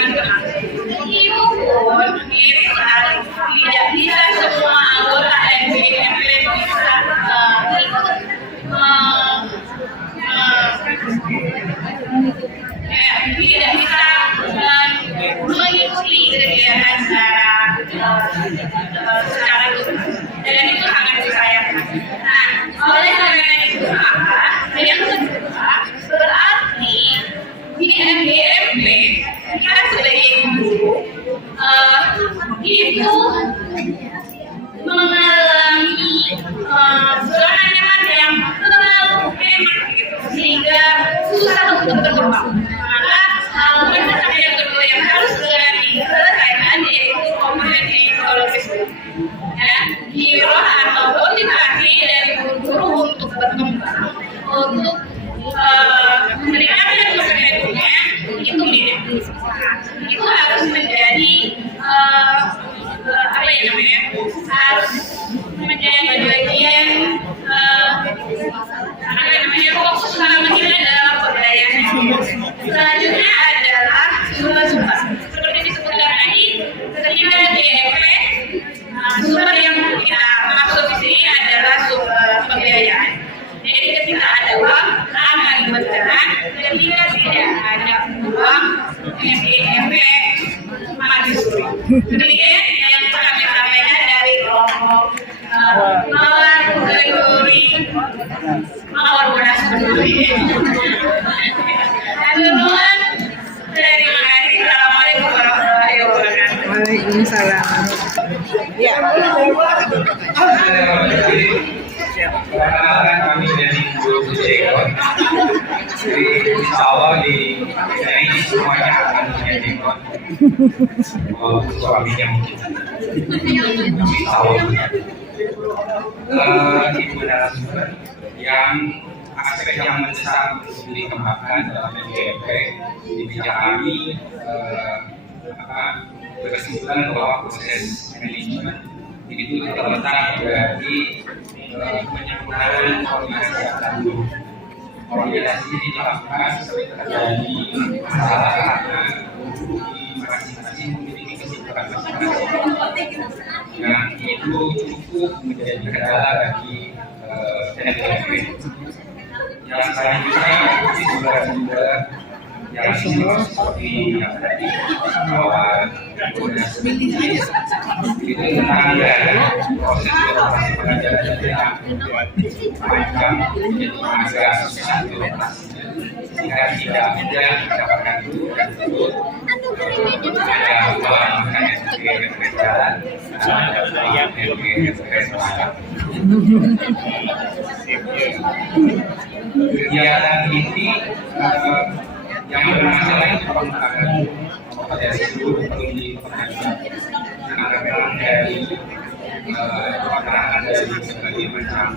menjadi bagian fokus utama kita dalam pemberdayaan. Selanjutnya adalah sumber-sumber. Seperti disebutkan tadi, ketika DEP, sumber yang kita maksud di sini adalah sumber pembiayaan. Jadi ketika ada uang akan bergerak, ketika tidak ada uang DEP mati suri. Demikian yang kami sampaikan dari kelompok Mawar Gregory Mawar Muda Sendiri. Teman-teman, terima kasih. Assalamualaikum warahmatullahi wabarakatuh. Waalaikumsalam. Ya. Perkenalkan kami dari Guru Jekon. Jadi insya Allah di sini semuanya akan menjadi Jekon. Suaminya mungkin. Insya Allah. Ibu narasumber yang aspek yang mendesak untuk dikembangkan dalam DEP di pihak kami berkesimpulan bahwa proses manajemen itu terletak dari penyempurnaan koordinasi antar guru. Koordinasi ini dilakukan dari masalah karena guru di masing-masing memiliki kesibukan masing-masing. Nah, itu cukup menjadi kendala bagi DEP. Yang selanjutnya itu juga yang seperti yang tadi bahwa koordinasi itu tentang proses operasi pengajaran yang panjang menjadi agak susah operasinya sehingga tidak mudah mendapatkan guru dan guru ada uang makanya sebagai berjalan ada uang kegiatan ini yang bermasalah itu pengembangan kompetensi guru perlu diperhatikan karena memang dari keterangan dari berbagai macam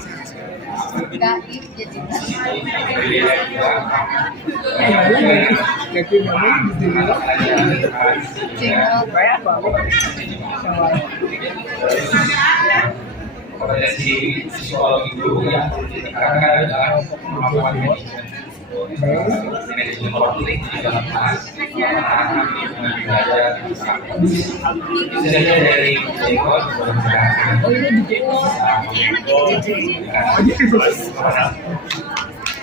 kompetensi psikologi guru yang perlu ditingkatkan adalah kemampuan manajemen konflik di dalam kelas, belajar itu saja dari Jekon.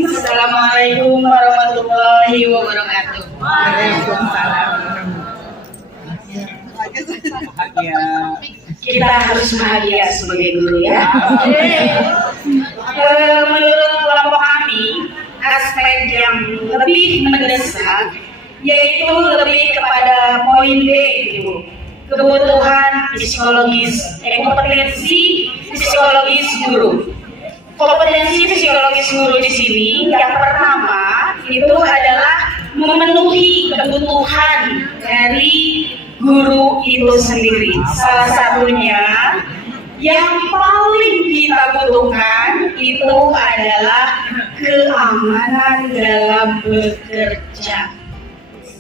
Assalamualaikum warahmatullahi wabarakatuh. Waalaikumsalam. Kita harus bahagia sebagai guru ya. Menurut kelompok kami, aspek yang lebih mendesak yaitu lebih kepada poin D itu kebutuhan psikologis, kompetensi psikologis guru. Kompetensi psikologis guru di sini yang pertama itu adalah memenuhi kebutuhan dari guru itu sendiri. Salah satunya yang paling kita butuhkan itu adalah keamanan dalam bekerja,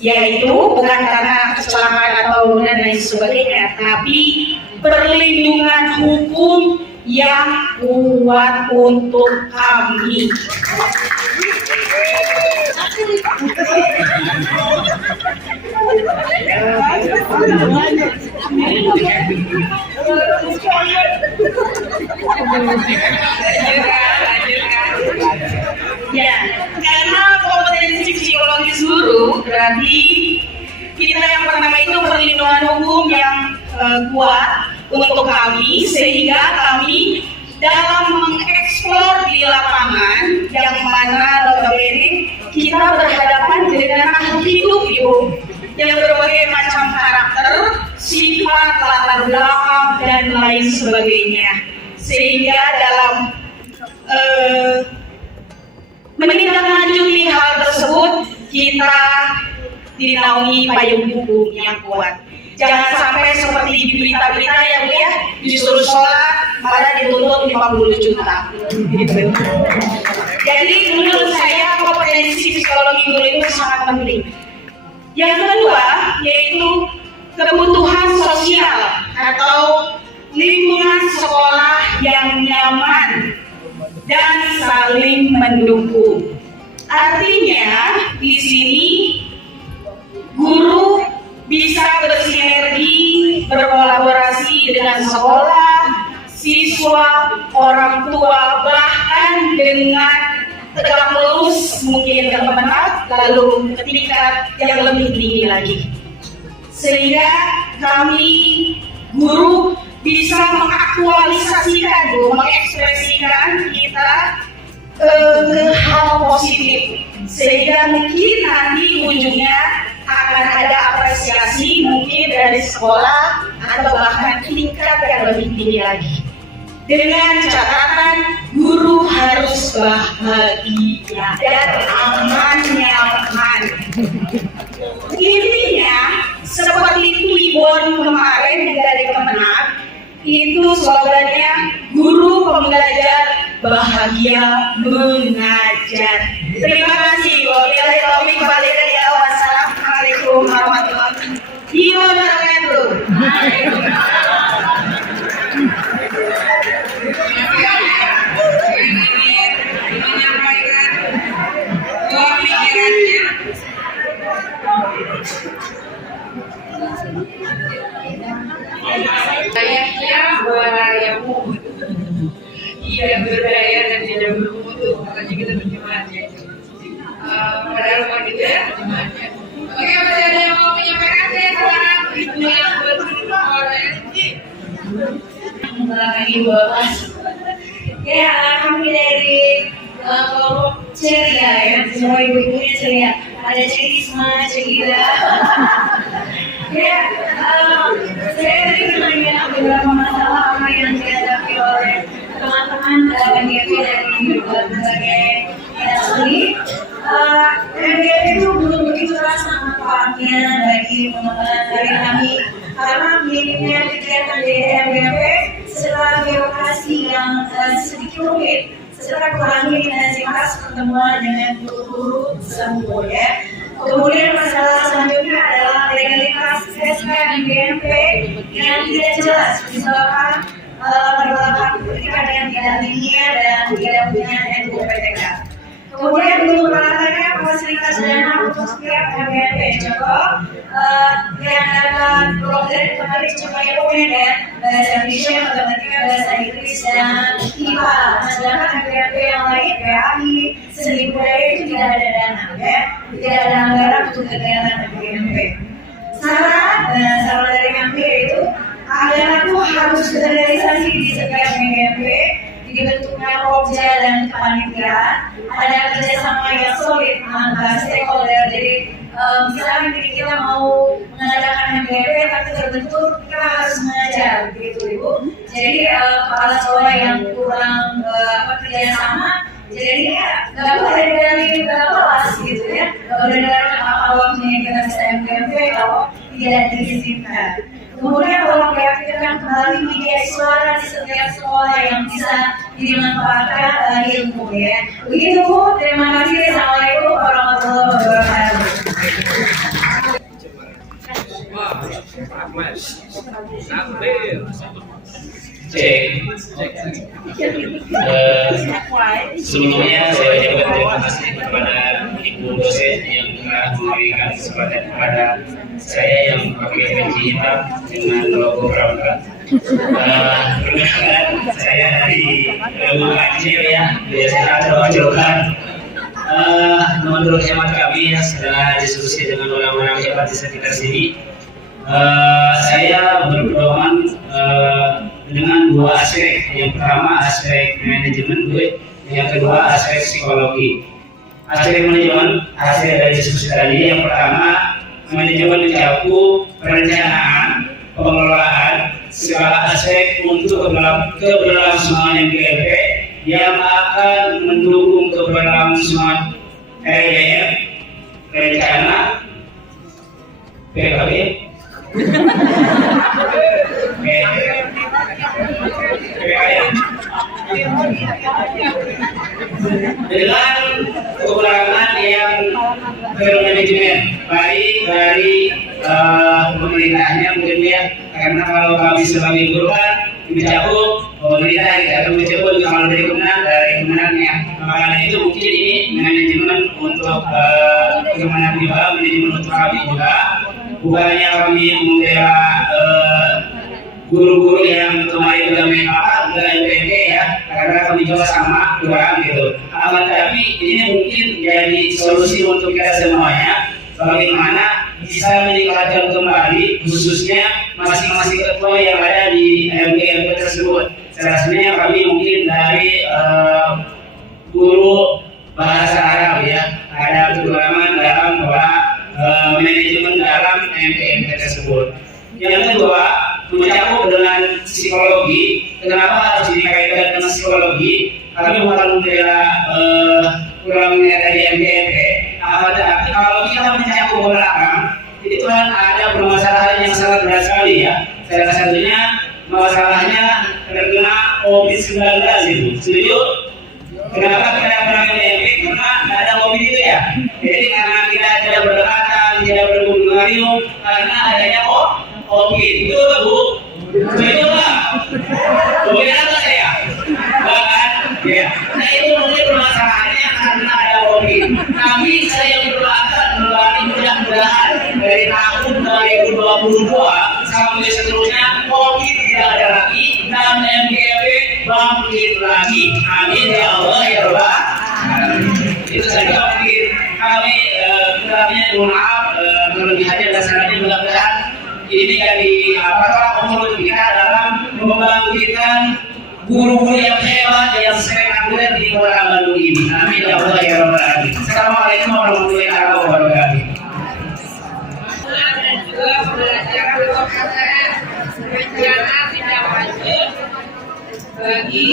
yaitu bukan karena kecelakaan atau dan lain sebagainya, tapi perlindungan hukum yang kuat untuk kami. Ya, karena kompetensi psikologis guru berarti kita yang pertama itu perlindungan hukum yang kuat untuk kami, sehingga kami dalam mengeksplor di lapangan yang mana notabene kita berhadapan dengan makhluk hidup yang berbagai macam karakter, sifat, latar belakang dan lain sebagainya, sehingga dalam menindaklanjuti hal tersebut kita dinaungi payung hukum yang kuat. Jangan sampai seperti di berita-berita ya Bu ya, disuruh sholat malah dituntut 50 juta. Gitu. Jadi menurut saya kompetensi psikologi guru itu sangat penting. Yang kedua yaitu kebutuhan sosial atau lingkungan sekolah yang nyaman dan saling mendukung. Artinya di sini guru bisa bersinergi, berkolaborasi dengan sekolah, siswa, orang tua, bahkan dengan tegak lurus mungkin ke Kemenag, lalu ke tingkat yang lebih tinggi lagi. Sehingga kami guru bisa mengaktualisasikan, mengekspresikan kita ke hal positif, sehingga mungkin nanti ujungnya akan ada apresiasi mungkin dari sekolah atau bahkan tingkat yang lebih tinggi lagi. Dengan catatan guru harus bahagia dan aman nyaman. Intinya seperti Twibbon kemarin dari Kemenag, itu slogannya guru pembelajar bahagia mengajar. Terima kasih. Wabillahi taufiq wal hidayah. Wassalamualaikum warahmatullahi wabarakatuh. Layaknya warayamu, ia berdaya dan tidak bermutu, makanya kita terjemahnya. Pada rumah gitu ya terjemahnya. Oke, masih ada yang mau menyampaikan? Saya sekarang itu yang beroleh. Lagi bahas ya kami dari kelompok ceria ya, semua ibu-ibunya ceria, ada Cerisma, Cegida. Ya, saya tadi bertanya beberapa masalah apa yang dihadapi oleh teman-teman MGP dari berbagai industri. MGP itu belum begitu terasa manfaatnya bagi pengembangan dari kami, karena minimnya kegiatan di MGP setelah birokrasi yang sedikit rumit, setelah kurangi intensitas pertemuan dengan guru-guru semua ya. Kemudian masalah selanjutnya adalah legalitas SK dan GMP yang tidak jelas disebabkan latar pendidikan yang tidak linear dan tidak punya NUPTK. Kemudian untuk mengatakan fasilitas dana untuk setiap MGMP, contoh yang dapat program kemarin cuma UN ya, bahasa Indonesia, matematika, bahasa Inggris dan IPA. Sedangkan MGMP yang lain, PAI, seni budaya itu tidak ada dana ya, tidak ada anggaran untuk kegiatan MGMP. Saran dari MGMP itu anggaran itu harus terrealisasi di setiap MGMP, dibentuknya Pokja dan kepanitiaan, ada kerjasama yang solid antara stakeholder. Jadi misalnya kita mau mengadakan MGP tapi terbentuk kita harus mengajar begitu Ibu. Jadi kepala sekolah yang kurang kerjasama, jadi ya nggak boleh dari kelas gitu ya, nggak boleh dari apa waktunya kita bisa MGP kalau tidak diizinkan. Kemudian tolong diaktifkan kembali media suara di setiap sekolah yang bisa dimanfaatkan ilmu ya. Begitu Bu, terima kasih. Assalamualaikum warahmatullahi wabarakatuh. Sebelumnya saya juga terima kasih kepada Ibu dosen yang telah memberikan kesempatan kepada saya yang memakai peci hitam dengan logo Pramuka. Perkenalkan saya dari Lubu Kecil ya, biasanya coba-coba. Menurut hemat kami ya, setelah diskusi dengan orang-orang hebat di sekitar sini, saya berpedoman dengan dua aspek. Yang pertama aspek manajemen, yang kedua aspek psikologi. Aspek manajemen hasil dari diskusi tadi. Yang pertama, manajemen mencakup perencanaan, pengelolaan segala aspek untuk keberlangsungan MGP yang akan mendukung keberlangsungan LDR, rencana, PKB, dengan kekurangan yang bermanajemen baik dari pemerintahnya mungkin ya, karena kalau kami sebagai guru kan mencakup pemerintah kita mencakup juga kalau dari kemenangnya. Maka itu mungkin ini manajemen untuk bagaimana juga manajemen untuk kami juga bukannya kami membela guru-guru yang kemarin juga MPMP ya, karena kami juga sama kurang gitu. Akan tapi ini mungkin jadi solusi untuk kita semuanya. Bagaimana bisa meningkatkan kembali khususnya masing-masing ketua yang ada di MPMP tersebut. Seharusnya kami mungkin dari guru bahasa Arab ya, ada kekurangan dalam manajemen dalam MPMP tersebut. Yang kedua, mencakup dengan psikologi. Kenapa harus dikaitkan dengan psikologi? Kami bukan membela kurangnya dari MPMP. Tapi kalau kita mencakup belakang, itu kan ada permasalahan yang sangat berat sekali ya. Salah satunya masalahnya terkena COVID-19 itu. Setuju? Kenapa kita kurang MPMP? Karena tidak ada COVID itu ya. Jadi karena kita tidak berdekatan, tidak berhubungan karena adanya COVID itu Bu. Setuju nggak? Mungkin apa saya? Bahkan, ya. Nah itu mungkin permasalahannya karena ada COVID. Kami saya berdoakan mudah-mudahan dari tahun 2022 sampai seterusnya COVID tidak ada lagi dan MPMP bangkit lagi. Amin ya Allah ya Rabbal Alamin. Itu saja mungkin kami kurangnya maaf kelebihannya dan salahnya mudah-mudahan ini dari pengurus kita dalam membangkitkan guru-guru yang hebat yang sering akurat di Kota Bandung ini. Amin ya Allah ya Rabbal Alamin. Assalamualaikum warahmatullahi wabarakatuh. Dan juga pembelajaran berkata rencana tindak lanjut bagi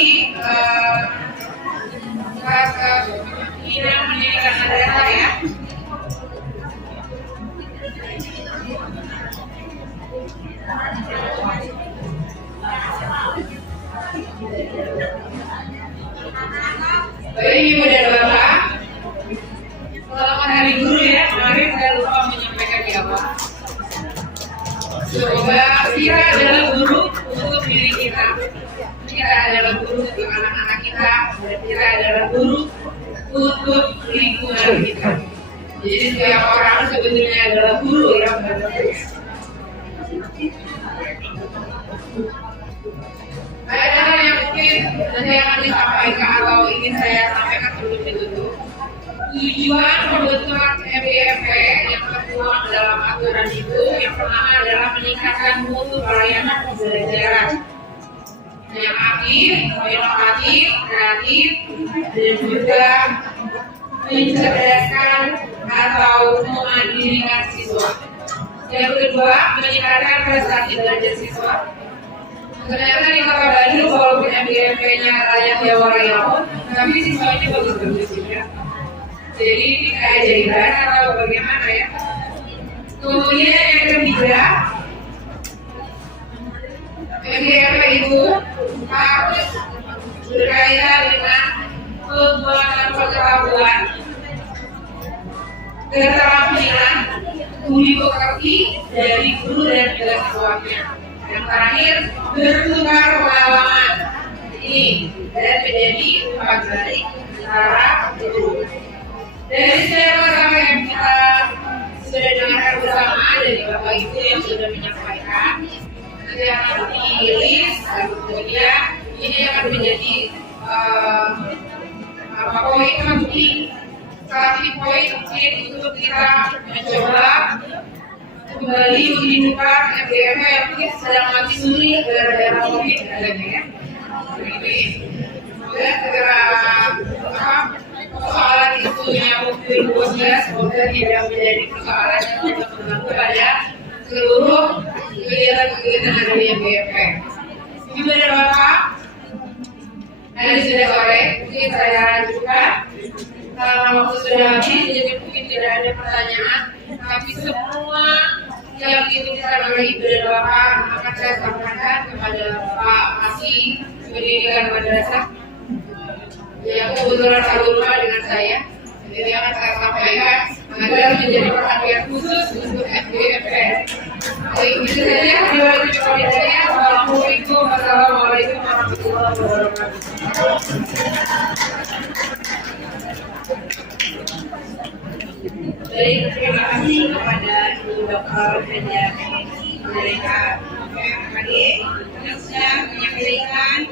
bidang pendidikan madrasah ya. Baik Ibu dan Bapak, selamat Hari Guru ya. Kemarin saya lupa menyampaikan di awal. Semoga kita adalah guru untuk diri kita. Kita adalah guru untuk anak-anak kita. Dan kita adalah guru untuk lingkungan kita. Jadi setiap orang sebetulnya adalah guru ya. Ada hal yang mungkin nanti akan disampaikan atau ingin saya sampaikan sebelum ditutup. Tujuan pembentukan MPMP yang tertuang dalam aturan itu yang pertama adalah meningkatkan mutu pelayanan pembelajaran yang aktif, inovatif, kreatif, dan juga mencerdaskan atau memandirikan siswa. Yang kedua, meningkatkan prestasi belajar siswa. Ternyata di Kota Bandung walaupun MPMP-nya layak Jawa Raya, tapi siswanya bagus-bagus juga. Jadi ini kayak jadi bahan atau bagaimana ya? Kemudian yang ketiga, MPMP itu harus berkaitan dengan pembuatan pengetahuan, keterampilan, budi pekerti dari guru dan juga siswanya. Yang terakhir, bertukar pengalaman ini dan menjadi tempat balik antara guru. Dari apa yang kita sudah dengarkan bersama dari Bapak Ibu yang sudah menyampaikan, nanti akan dirilis dan kemudian ini akan menjadi poin penting, poin penting untuk kita mencoba kembali menghidupkan MPMP yang mungkin sedang mati suri gara-gara COVID adanya ya. Ini semoga segera persoalan itu yang mungkin semoga tidak menjadi persoalan yang mengganggu pada seluruh kegiatan-kegiatan ada di MPMP. Ibu dan Bapak, hari sudah sore, mungkin saya lanjutkan. Karena waktu sudah habis, jadi mungkin tidak ada pertanyaan. Tapi semua yang diinginkan oleh Ibu dan Bapak akan saya sampaikan kepada Pak Masih Pendidikan Madrasah yang kebetulan satu rumah dengan saya. Jadi akan saya sampaikan agar menjadi perhatian khusus untuk MPMP. Baik, itu saja. Terima kasih. Assalamualaikum warahmatullahi wabarakatuh. Baik, terima kasih kepada Ibu Dr. Hadia Mereka MKD yang sudah menyampaikan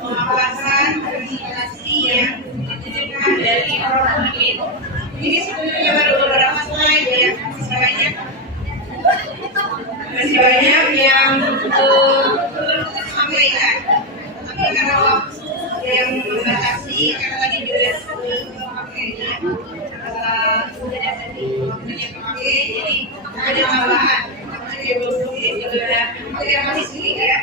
pemaparan presentasi yang ditujukan dari orang lain. Ini sebenarnya baru beberapa slide ya, masih banyak yang perlu kita sampaikan. Tapi karena waktu yang membatasi, karena tadi juga sudah memakainya, sudah tadi waktunya pakai, jadi ada tambahan. Makanya 20 menit juga tidak masih sedikit ya.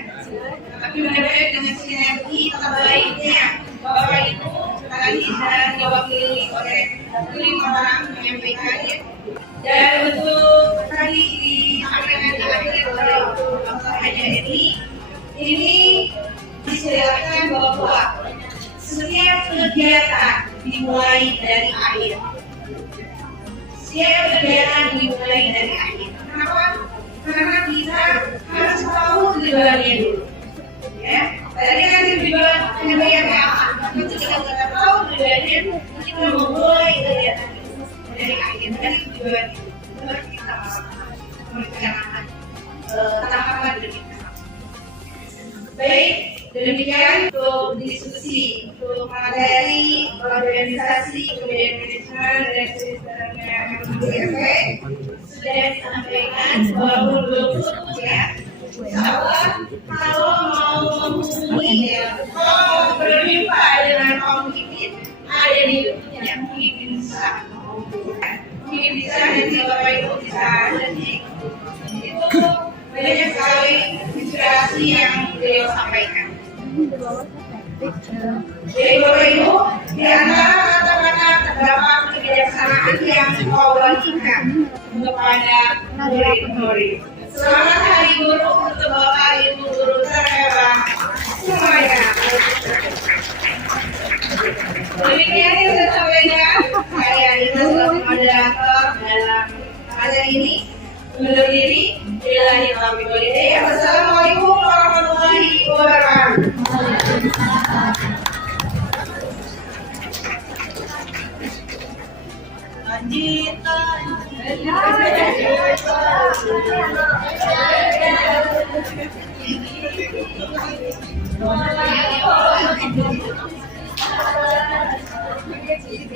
Tapi mudah-mudahan dengan sinergi terbaiknya Bapak Ibu tadi sudah diwakili oleh 5 orang menyampaikannya. Dan untuk tadi disampaikan di akhir oleh Dr. Hadia ini dijelaskan bahwa setiap kegiatan dimulai dari akhir. Setiap kegiatan dimulai dari akhir. Kenapa? Karena kita harus tahu tujuannya dulu. Ya, tadi kan tujuan yang apa? Ketika kita tahu tujuannya, kita memulai kegiatan dari akhir dan tujuan itu baru kita merencanakan tahapan berikutnya. Baik, demikian untuk diskusi untuk materi organisasi kemudian manajemen dan sistemnya MPP sudah disampaikan belum ya. Kalau mau menghubungi ya, kalau berjumpa dengan Om Pipin ada di YouTube-nya Pipin bisa. Mungkin bisa nanti Bapak Ibu bisa nanti itu banyak sekali inspirasi yang beliau sampaikan. Jadi Bapak Ibu, di antara kata-kata terdapat kebijaksanaan yang kau bagikan kepada murid-murid. Selamat Hari Guru untuk Bapak Ibu guru terhebat semuanya. Demikian yang saya sampaikan, saya Ina selaku moderator dalam acara ini. Undur diri, billahi taufiq wal hidayah. Wassalamualaikum warahmatullahi wabarakatuh.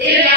Iya.